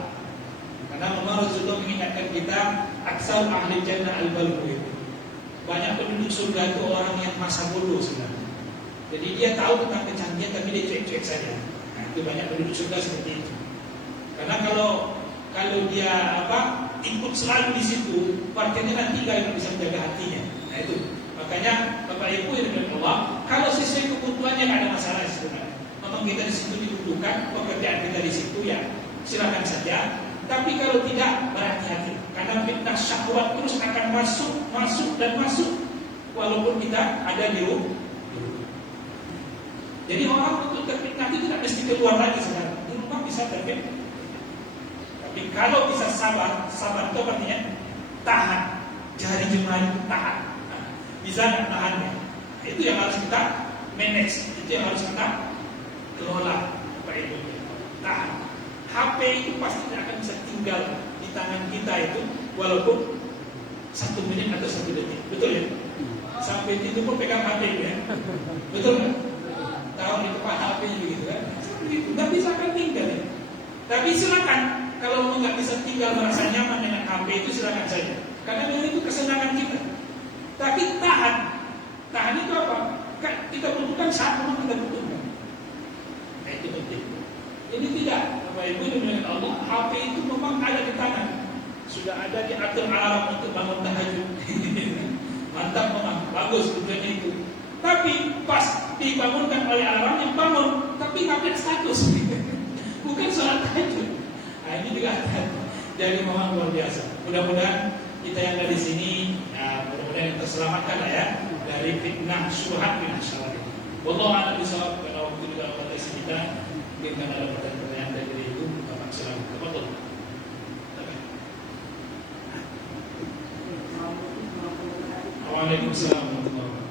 Karena memang Rasulullah mengingatkan kita aksal ahli jannah al-balghu. Banyak penduduk surga itu orang yang masa bodoh sebenarnya. Jadi dia tahu tentang kecanggihan tapi dia cuek-cuek saja. Nah, Itu banyak penduduk surga seperti itu. Karena kalau dia ikut selalu di situ, artinya nanti nggak bisa menjaga hatinya. Nah itu. Makanya Bapak Ibu yang dimuliakan Allah, kalau sesuai kebutuhannya nggak ada masalah sebenarnya. Memang kita di situ dibutuhkan, pekerjaan kita di situ ya silakan saja. Tapi kalau tidak, berhati-hati. Karena fitnah syahwat terus akan masuk dan masuk, walaupun kita ada di rumah. Jadi orang untuk terfitnah itu tidak mesti keluar lagi sekarang. Di rumah bisa terfitnah. Tapi kalau bisa sabar itu artinya tahan. Jari jemari itu tahan. Bisa nggak tahannya? Itu yang harus kita manage. Itu yang harus kita kelola. Baik, tahan. HP itu pasti tidak akan bisa tinggal di tangan kita itu, walaupun 1 menit atau 1 detik. Betul ya? Sampai tidur pun pegang HP ya. Betul nggak? Tahu di depan HP begitu kan? Seperti itu. Nggak bisa akan tinggal ya. Tapi silakan. Kalau nggak bisa tinggal merasa nyaman dengan HP itu silakan saja. Karena memang itu kesenangan kita. Tapi tahan. Tahan itu apa? Kita butuhkan saat memang kita butuhkan. Nah, itu penting. Jadi tidak, Bapak Ibu dimuliakan Allah, HP itu memang ada di tangan. Sudah ada diatur alarm untuk bangun tahajud. Mantap memang, bagus tujuannya itu. Tapi pas dibangunkan oleh alarm yang bangun, tapi update status. Bukan sholat tahajud. Nah ini juga ada. Jadi memang luar biasa. Mudah-mudahan kita yang ada di sini, ya, mudah-mudahan terselamatkan lah ya dari fitnah syubhat fitnah syar'i. Wallahu a'lam bishawab. Karena waktu juga batasi kita, mungkin ada pertanyaan dari itu, Bapak silakan. Betul. Waalaikumsalam warahmatullahi wabarakatuh.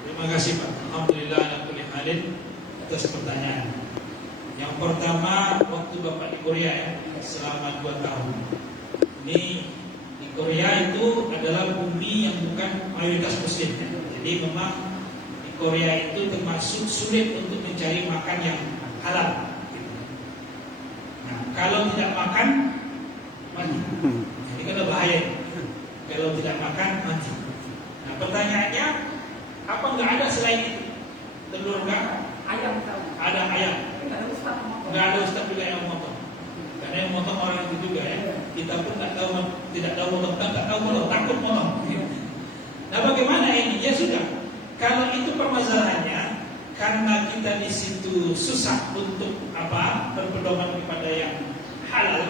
Terima kasih Pak. Alhamdulillah ala kulli halin atas pertanyaan. Yang pertama, waktu Bapak di Korea ya, selama 2 tahun. Ini di Korea itu adalah bumi yang bukan mayoritas muslim ya. Jadi memang di Korea itu termasuk sulit untuk mencari makan yang halal. Nah, kalau tidak makan mati. Ini kan bahaya. Kalau tidak makan mati. Nah, pertanyaannya, apa nggak ada selain itu? Telur nggak? Ayam. Ada ayam. Nggak ada ustaz juga yang motong. Karena yang motong orang itu juga ya. Kita pun tidak tahu motong, nggak tahu motong, takut motong. Nah, bagaimana ini? Ya sudah. Kalau itu permasalahannya, karena kita di situ susah untuk berpedoman kepada yang halal.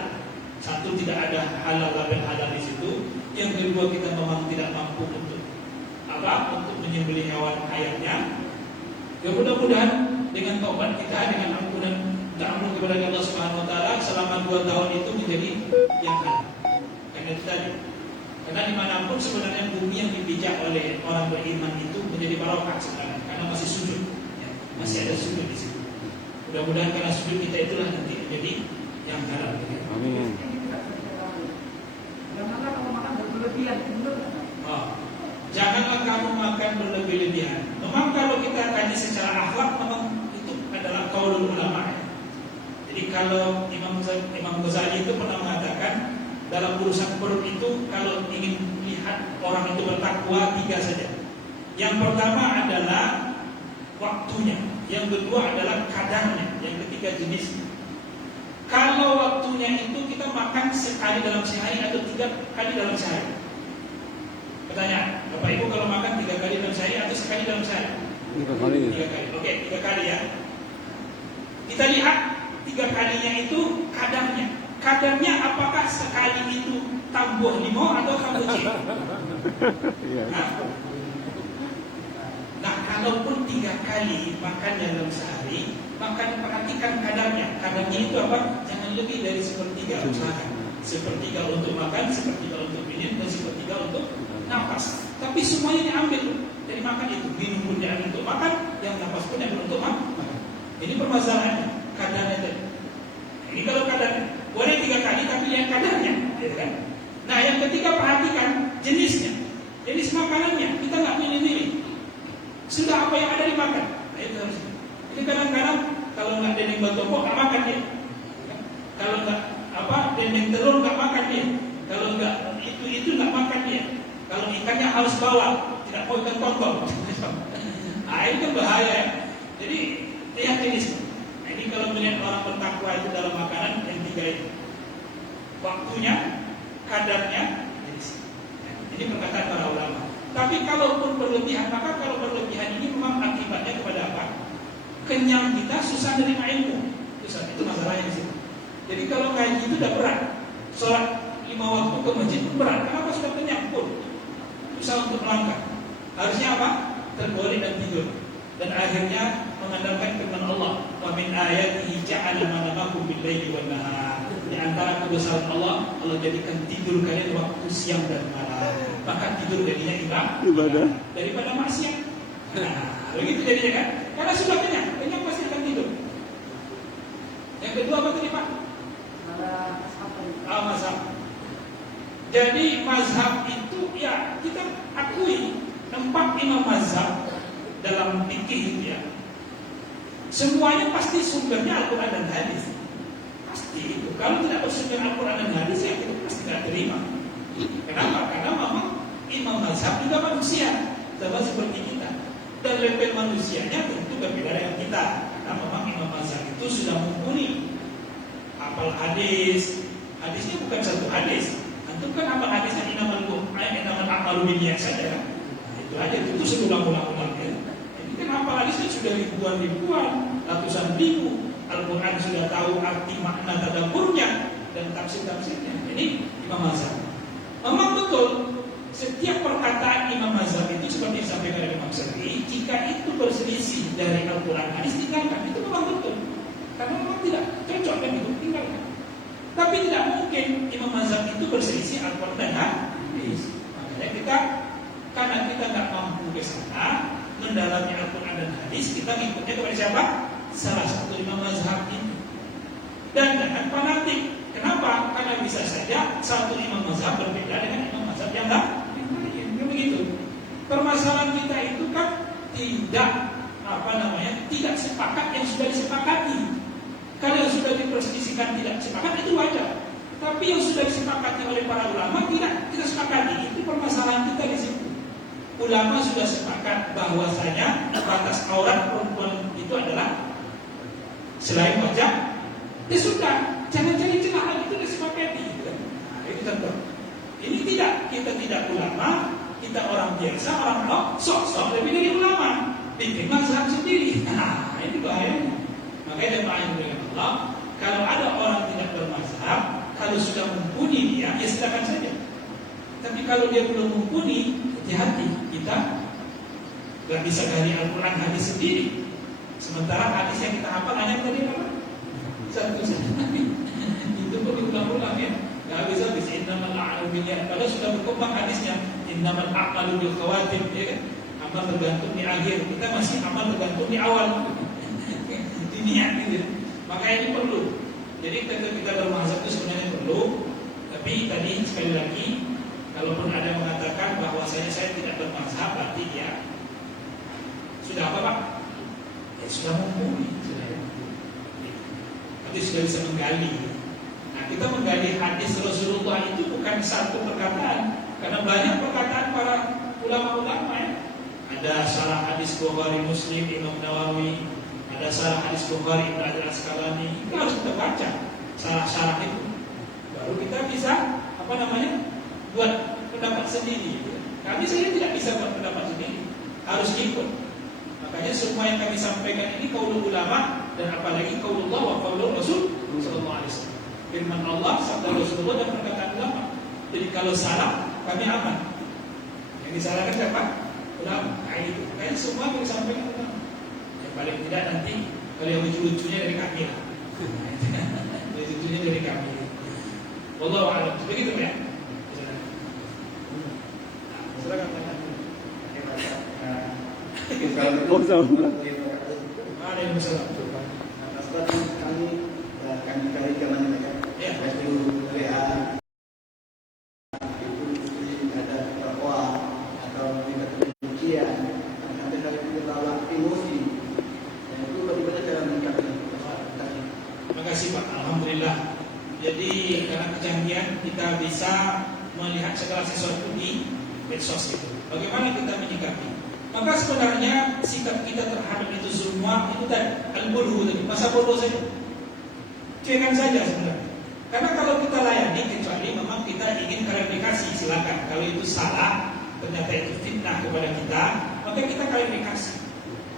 Satu, tidak ada halal label halal di situ. Yang kedua, kita memang tidak mampu untuk menyembelih hewan ayamnya. Ya mudah-mudahan dengan taubat kita, dengan ampunan kepada Allah Subhanahu wa taala selama 2 tahun itu menjadi yang halal. Karena itu tadi. Karena dimanapun sebenarnya bumi yang dipijak oleh orang beriman itu menjadi barokah sekarang, karena masih sujud. Ya, masih ada sujud di situ. Mudah-mudahan karena sujud kita itulah nanti menjadi yang halal. Amin. Janganlah kamu makan berlebihan, janganlah kamu makan berlebih-lebihan. Memang kalau kita kaji secara akhlak, memang itu adalah qaulul ulama. Jadi kalau Imam Ghazali itu pernah mengatakan dalam urusan perut itu kalau ingin melihat orang itu bertakwa 3 saja. Yang pertama adalah waktunya, yang kedua adalah kadarnya, yang ketiga jenisnya. Kalau waktunya itu kita makan sekali dalam sehari atau 3 kali dalam sehari. Pertanyaan, Bapak Ibu kalau makan 3 kali dalam sehari atau sekali dalam sehari? 3 kali. 3 kali. Oke, 3 kali ya. Kita lihat 3 kalinya itu kadarnya. Kadarnya apakah sekali itu tambuh 5 atau tambuh C? Iya. kalaupun 3 kali makan dalam sehari, maka perhatikan kadarnya. Kadarnya itu apa? Jangan lebih dari 1/3. Usahakan 1/3 untuk makan, 1/3 untuk minum, dan 1/3 untuk nafas. Tapi semuanya diambil dari makan itu. Minum pun diambil untuk makan, yang nafas pun diambil untuk makan. Ini permasalahannya, kadarnya tadi. Ini kalau kadarnya boleh 3 kali, tapi yang kadarnya, ya kan? Nah, yang ketiga perhatikan jenisnya, jenis makanannya. Kita nggak pilih-pilih. Sudah apa yang ada dimakan. Nah, itu harus. Jadi kadang-kadang kalau nggak dendeng batoko nggak makan dia. Kalau nggak dendeng telur nggak makan dia. Kalau nggak itu nggak makan dia. Kalau ikannya harus bawal, tidak mau ikan tongkol. Nah, ini kan bahaya ya. Jadi lihat jenis. Nah, ini kalau melihat orang bertakwa itu dalam makanan yang 3 itu. Waktunya, kadarnya, jenis. Ini perkataan para ulama. Tapi kalaupun berlebihan, maka kalau berlebihan ini memang akibatnya kepada apa? Kenyang kita, susah menerima ilmu. Itu masalahnya di situ. Jadi kalau kayak gitu udah berat. Sholat 5 waktu ke masjid pun berat. Kenapa? Sudah kenyang pun susah untuk melangkah. Harusnya apa? Tergolek dan tidur. Dan akhirnya mengandalkan firman Allah, wa min ayatihi ja'ala manamakum bil-laili wan-nahar. Di antara kebesaran Allah, Allah jadikan tidur kalian waktu siang dan malam. Maka tidur jadinya ibadah daripada maksiat. Nah, begitu jadinya kan? Karena sudah kenyang pasti akan tidur. Yang kedua apa tadi Pak? Mazhab. Jadi mazhab itu ya kita akui 4 imam mazhab dalam fikih ya. Semuanya pasti sumbernya Al-Quran dan hadis. Pasti itu. Kalau tidak bersumber Al-Quran dan hadis ya kita pasti tidak terima. Kenapa? Karena memang imam mazhab juga manusia, sama seperti kita. Dan level manusianya tentu berbeda dengan kita. Karena memang imam mazhab itu sudah mumpuni hafal hadis. Hadisnya bukan satu hadis. Antum kan hafal hadisnya inamal a'malu binniyat saja. Itu aja, itu sebulan-bulan ya. Ini kan hafal hadisnya sudah ribuan, ratusan ribu. Al-Quran sudah tahu arti makna tadabburnya dan tafsir-tafsirnya. Ini imam mazhab. Memang betul setiap perkataan imam mazhab itu seperti disampaikan oleh Imam Syafi'i, jika itu berselisih dari Al-Quran hadis tinggalkan. Itu memang betul. Karena memang tidak cocok dan itu tinggalkan. Tapi tidak mungkin imam mazhab itu berselisih Al-Quran dan hadis. Makanya karena kita nggak mampu ke sana mendalami Al-Quran dan hadis, kita ngikutnya kepada siapa? Salah satu imam mazhab itu. Dan jangan fanatik. Kenapa? Karena bisa saja satu imam mazhab berbeda dengan imam mazhab yang lain. Begitu. Permasalahan kita itu kan tidak sepakat yang sudah disepakati. Kalau yang sudah diperselisihkan tidak sepakat itu wajar. Tapi yang sudah disepakati oleh para ulama tidak kita sepakati. Itu permasalahan kita di situ. Ulama sudah sepakat bahwasanya batas aurat perempuan itu adalah selain wajah, ya sudah, jangan cari celah lagi, itu disepakati. Nah, itu contoh. Ini kita tidak ulama, kita orang biasa, orang sok-sok lebih dari ulama, bikin mazhab sendiri. Nah, ini bahayanya. Makanya ada dengan Allah, kalau ada orang tidak bermazhab, kalau sudah mumpuni dia, ya silakan saja. Tapi kalau dia belum mumpuni, hati-hati, kita gak bisa dari Al-Quran hadis sendiri. Sementara hadis yang kita hafal hanya dari apa? Satu saja. Itu pun diulang-ulang ya. Gak bisa innamal a'malu binniyat. Kalau sudah berkembang hadisnya innamal a'malu bil khawatim, ya kan? Amal tergantung di akhir. Kita masih amal tergantung di awal. Di niat gitu. Maka ini perlu. Jadi kita bermazhab itu sebenarnya perlu. Tapi tadi sekali lagi, kalaupun ada mengatakan bahwa saya tidak bermazhab, berarti dia sudah apa Pak? Ya sudah mumpuni, nanti sudah bisa menggali. Nah, kita menggali hadis Rasulullah itu bukan satu perkataan, karena banyak perkataan para ulama-ulama ya. Ada salah hadis Bukhari Muslim Imam Nawawi, ada salah hadis Bukhari Ibnu Al-Asqalani. Itu harus kita baca salah itu, baru kita bisa buat pendapat sendiri. Kami saya tidak bisa buat pendapat sendiri, harus ikut. Makanya semua yang kami sampaikan ini qaulul ulama dan apalagi qaulullah wa qaulur Rasul sallallahu alaihi wasallam. Firman Allah, sabda Rasulullah dan perkataan ulama. Jadi kalau salah kami aman. Yang disalahkan siapa? Ulama. Nah, itu. Kayak ini semua boleh sampaikan tentang. Yang paling tidak nanti kalau yang lucu-lucunya dari kami lah. Lucu-lucunya dari kami. Wallahu a'lam. Begitu ya. Silakan tanya. Oh, sama. Waalaikumsalam. Kami dari Kementerian Ya. WA ada bahwa atau kebencian ada hal yang terbawa emosi dan itu bagaimana cara menyikapi tadi. Terima kasih Pak. Alhamdulillah. Jadi karena kecanggihan kita bisa melihat segala sesuatu di medsos itu. Bagaimana kita menyikapi? Maka sebenarnya sikap kita terhadap itu semua itu tadi al-bulhu tadi, masa bodoh saja. Cuekan saja sebenarnya. Karena kalau kita layani kecuali memang kita ingin klarifikasi, silakan. Kalau itu salah, ternyata itu fitnah kepada kita, maka kita klarifikasi.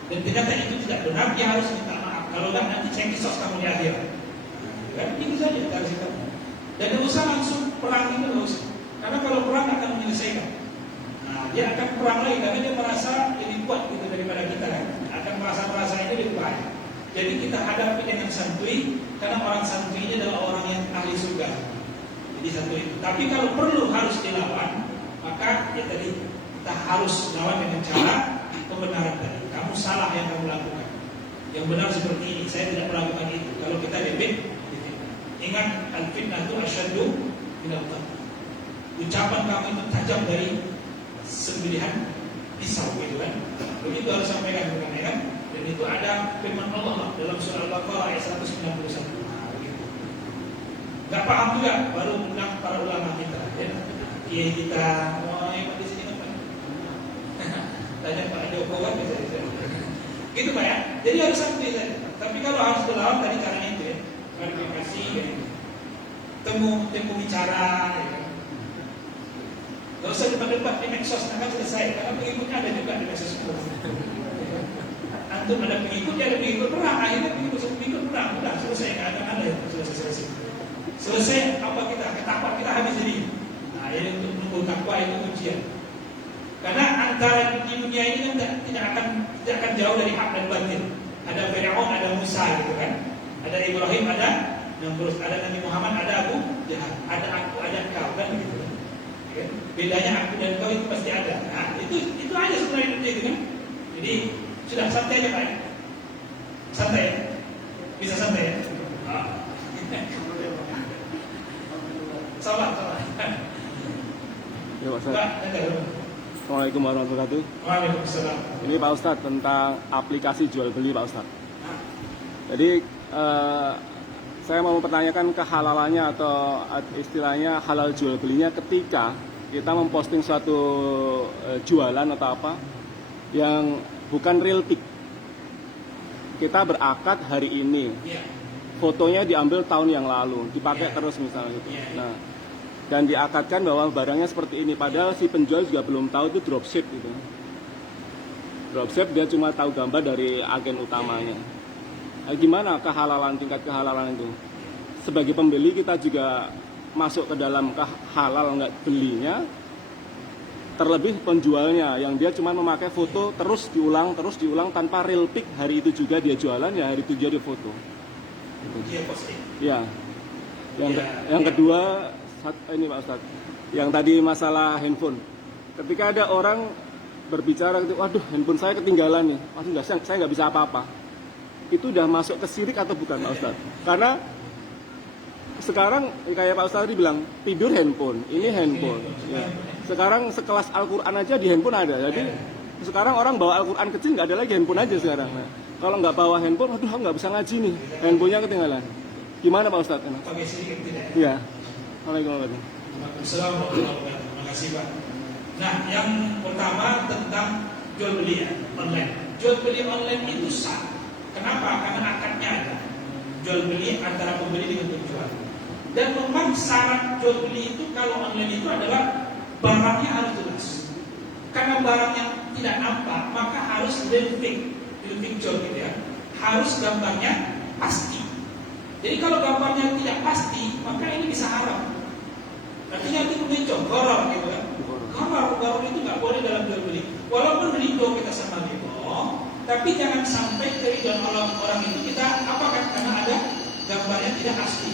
Dan ternyata itu tidak benar, dia harus minta maaf. Kalau tidak nanti saya kisos kamu di akhir. Kan itu saja kita harus sikap. Dan tidak usah langsung perang itu tidak usah. Karena kalau perang akan menyelesaikan. Nah, dia akan perang lagi karena dia merasa lebih kuat gitu daripada kita kan. Akan merasa ini lebih baik. Jadi kita hadapi dengan santuy, karena orang santuy ini adalah orang yang ahli surga. Jadi satu itu. Tapi kalau perlu harus dilawan, maka ya tadi kita harus lawan dengan cara pembenaran tadi. Kamu salah yang kamu lakukan. Yang benar seperti ini, saya tidak melakukan itu. Kalau kita debit, ingat al-fitnah itu asyaddu minal qatl. Ucapan kamu itu tajam dari sembelihan pisau gitu kan. Begitu harus sampaikan bukan ya kan? Dan itu ada firman Allah dalam surah Al-Baqarah ayat 191. Gak paham juga baru undang para ulama kita ya. Kiai kita mau yang di sini kan. Tanya Pak Jokowi bisa. Gitu Pak ya. Jadi harus santai saja. Tapi kalau harus berlawan tadi caranya itu ya. Klarifikasi ya. Temu bicara ya. Gak usah debat-debat di medsos, akan selesai. Karena pengikutnya ada juga di medsos itu. Antum ada pengikutnya, ada pengikut perang. Akhirnya pengikut perang. Udah selesai, nggak akan ada. Selesai apa kita ketakwaan kita habis ini. Nah, ini untuk menunggu takwa itu ujian. Karena antara di dunia ini kan tidak akan jauh dari hak dan batil. Ada Fir'aun, ada Musa gitu kan. Ada Ibrahim, ada Namrud, ada Nabi Muhammad, ada Abu Jahal, ada aku, ada kau kan begitu. Ya, bedanya aku dan kau itu pasti ada. Nah, itu aja sebenarnya itu kan. Jadi sudah santai aja Pak. Santai. Bisa santai ya. Sabar. Ya Pak Ustadz. Assalamualaikum warahmatullahi wabarakatuh. Waalaikumsalam. Ini Pak Ustadz tentang aplikasi jual beli Pak Ustadz. Jadi saya mau mempertanyakan kehalalannya atau istilahnya halal jual belinya ketika kita memposting suatu jualan atau apa yang bukan real pic. Kita berakad hari ini, fotonya diambil tahun yang lalu, dipakai terus misalnya gitu. Nah, dan diakadkan bahwa barangnya seperti ini, padahal si penjual juga belum tahu itu dropship gitu. Dropship dia cuma tahu gambar dari agen utamanya. Nah, gimana kehalalan, tingkat kehalalan itu? Sebagai pembeli kita juga masuk ke dalam halal nggak belinya, terlebih penjualnya yang dia cuma memakai foto terus diulang tanpa real pic. Hari itu juga dia jualan, ya hari itu dia foto. Dia posting. Ya. Yang kedua ini Pak Ustadz, yang tadi masalah handphone. Ketika ada orang berbicara gitu, waduh handphone saya ketinggalan nih, waduh saya nggak bisa apa-apa. Itu udah masuk ke syirik atau bukan Pak Ustadz? Karena sekarang kayak Pak Ustadz tadi bilang tidur handphone, ini handphone. Ya. Sekarang sekelas Al-Quran aja di handphone ada. Jadi sekarang orang bawa Al-Quran kecil nggak ada lagi, handphone aja sekarang. Nah, kalau nggak bawa handphone, waduh nggak bisa ngaji nih, handphonenya ketinggalan. Gimana Pak Ustadz? Pakai syirik tidak? Iya. Waalaikumsalam. Terima kasih Pak. Nah, yang pertama tentang jual beli online. Jual beli online itu sah. Kenapa? Karena akadnya ada. Jual beli antara pembeli dengan penjual. Dan memang syarat jual beli itu kalau online itu adalah barangnya harus jelas. Karena barang yang tidak nampak, maka harus real picture gitu ya. Harus gambarnya pasti. Jadi kalau gambarnya tidak pasti, maka ini bisa haram. Artinya itu mencong, goror gitu kan. Goror itu nggak boleh dalam jual beli. Walaupun ridho kita sama ridho, foto, tapi jangan sampai keriduan orang itu kita apakan karena ada gambarnya tidak asli,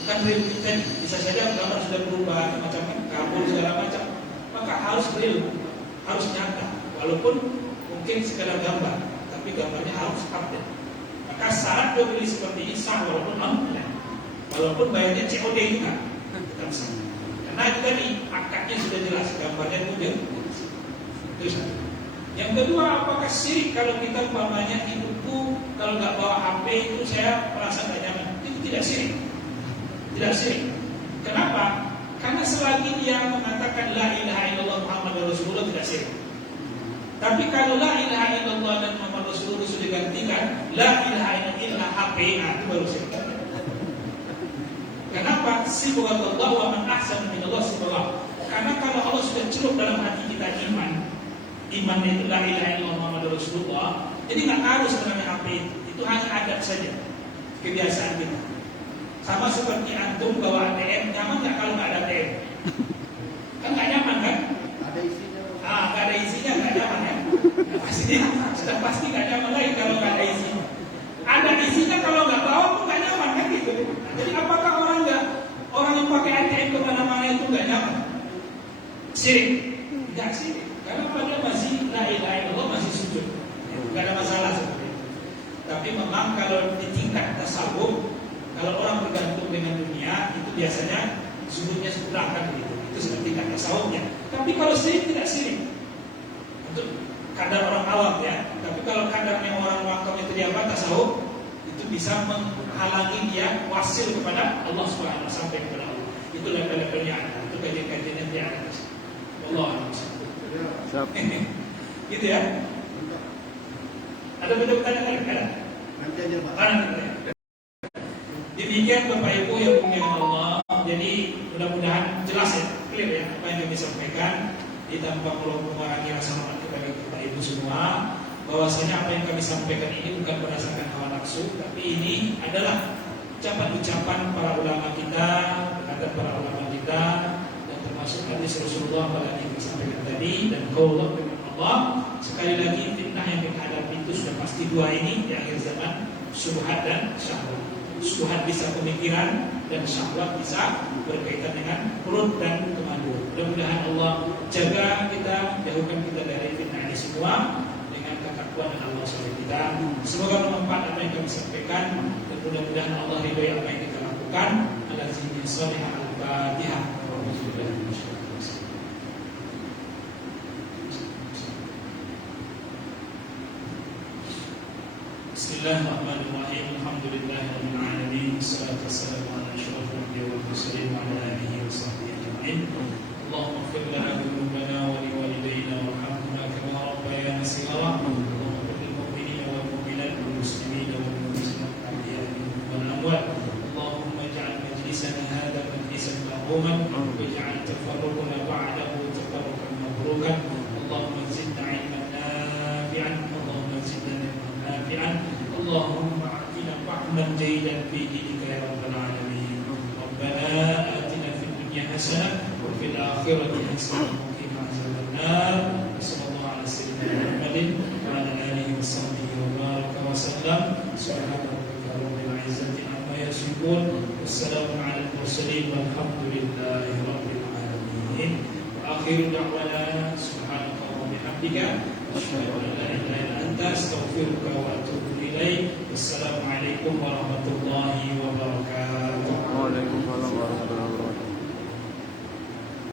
bukan real kita. Bisa saja gambar sudah berubah macam kabur segala macam, maka harus real, harus nyata, walaupun mungkin sekadar gambar, tapi gambarnya harus update. Maka syarat jual beli seperti ini sah walaupun online, walaupun bayarnya COD juga tetap sah. Karena juga di akadnya sudah jelas gambarnya itu satu. Yang kedua, apakah syirik kalau kita umpamanya hidupku kalau nggak bawa HP itu saya merasa nggak nyaman? Itu tidak syirik, tidak syirik. Kenapa? Karena selagi dia mengatakan la ilaha illallah Muhammadur Rasulullah tidak syirik. Tapi kalau la ilaha illallah dan Muhammad Rasulullah sudah digantikan la ilaha illallah HP, itu baru syirik. Kenapa? Sibghatullah wa man ahsanu minallah sibghah. Karena kalau Allah sudah celup dalam hati kita iman itu la ilaha illallah Muhammadur Rasulullah, jadi nggak harus sebenarnya HP itu hanya adab saja, kebiasaan kita. Sama seperti antum bawa ATM, nyaman nggak kalau nggak ada ATM? Kan nggak nyaman kan? Ada isinya. Nggak ada isinya nggak nyaman ya? Sudah pasti nggak nyaman lagi kalau nggak ada isinya. Ada isinya kalau nggak bawa pun nggak nyaman kan gitu. Jadi apakah orang yang pakai ATM kemana-mana itu nggak nyaman? Syirik? Tidak syirik. Karena pada masih la ilaha illallah, masih sujud, nggak ada masalah seperti itu. Tapi memang kalau di tingkat tasawuf, kalau orang bergantung dengan dunia itu biasanya sujudnya kurang kan begitu. Itu seperti tingkat tasawufnya. Tapi kalau syirik tidak syirik. Untuk kadar orang awam ya. Tapi kalau kadarnya orang wakaf itu dia apa tasawuf, itu bisa menghalangi dia wasil kepada Allah Subhanahu wa taala sampai kepada Allah. Itu level-levelnya ada. Itu kajian-kajiannya dia ada. Allah Siap. Gitu ya. Ada benda pertanyaan lagi? Ada? Nanti aja Pak. Demikian Bapak Ibu yang dimuliakan Allah. Jadi mudah-mudahan jelas ya, clear ya apa yang kami sampaikan. Tanpa perlu mengurangi rasa hormat kepada Bapak Ibu semua, bahwasanya apa yang kami sampaikan ini bukan berdasarkan hawa nafsu, tapi ini adalah ucapan-ucapan para ulama kita, kata para ulama kita, dan termasuk hadis Rasulullah pada yang disampaikan tadi dan qaulullah firman Allah. Sekali lagi fitnah yang kita hadapi itu sudah pasti dua ini di akhir zaman, syubhat dan syahwat. Syubhat bisa pemikiran dan syahwat bisa berkaitan dengan perut dan kemaluan. Mudah-mudahan Allah jaga kita, jauhkan kita dari fitnah ini semua dengan ketakwaan dan Allah SWT kita. Semoga bermanfaat apa yang kami sampaikan dan mudah-mudahan Allah ridhoi apa yang kita lakukan. Al-Azimiyah Salihah Al-Fatihah. Bismillahirrahmanirrahim. Alhamdulillahirabbil alamin. Wassalatu wassalamu ala asyrafil anbiya'i wal mursalin wa ala alihi wa sahbihi ajma'in. Allahumma ighfir lana dhunubana wa liwalidayna warhamhuma kama rabbayana shighara. Allahumma ighfir lil mu'minina wal mu'minat wal muslimina wal muslimat al-ahya'i minhum wal amwat. Allahumma ij'al majlisana hadha majlisan marhuman waj'al tafarruqana ba'dahu tafarruqan mabrukan. Allahumma zidna 'ilman nafi'an. Allahumma zidna 'ilman nafi'an. اللهم اعطنا فهما جيدا في دينك يا رب العالمين. ربنا آتنا في الدنيا حسنة وفي الآخرة حسنة وقنا عذاب النار. صلى الله على سيدنا محمد وعلى آله وصحبه وبارك وسلم. سبحان ربك رب العزة عما يصفون والسلام على المرسلين والحمد لله رب العالمين. وآخر دعوانا سبحانك وبحمدك أشهد أن لا إله إلا أنت أستغفرك وأتوب إليك. Wassalamualaikum warahmatullahi wabarakatuh.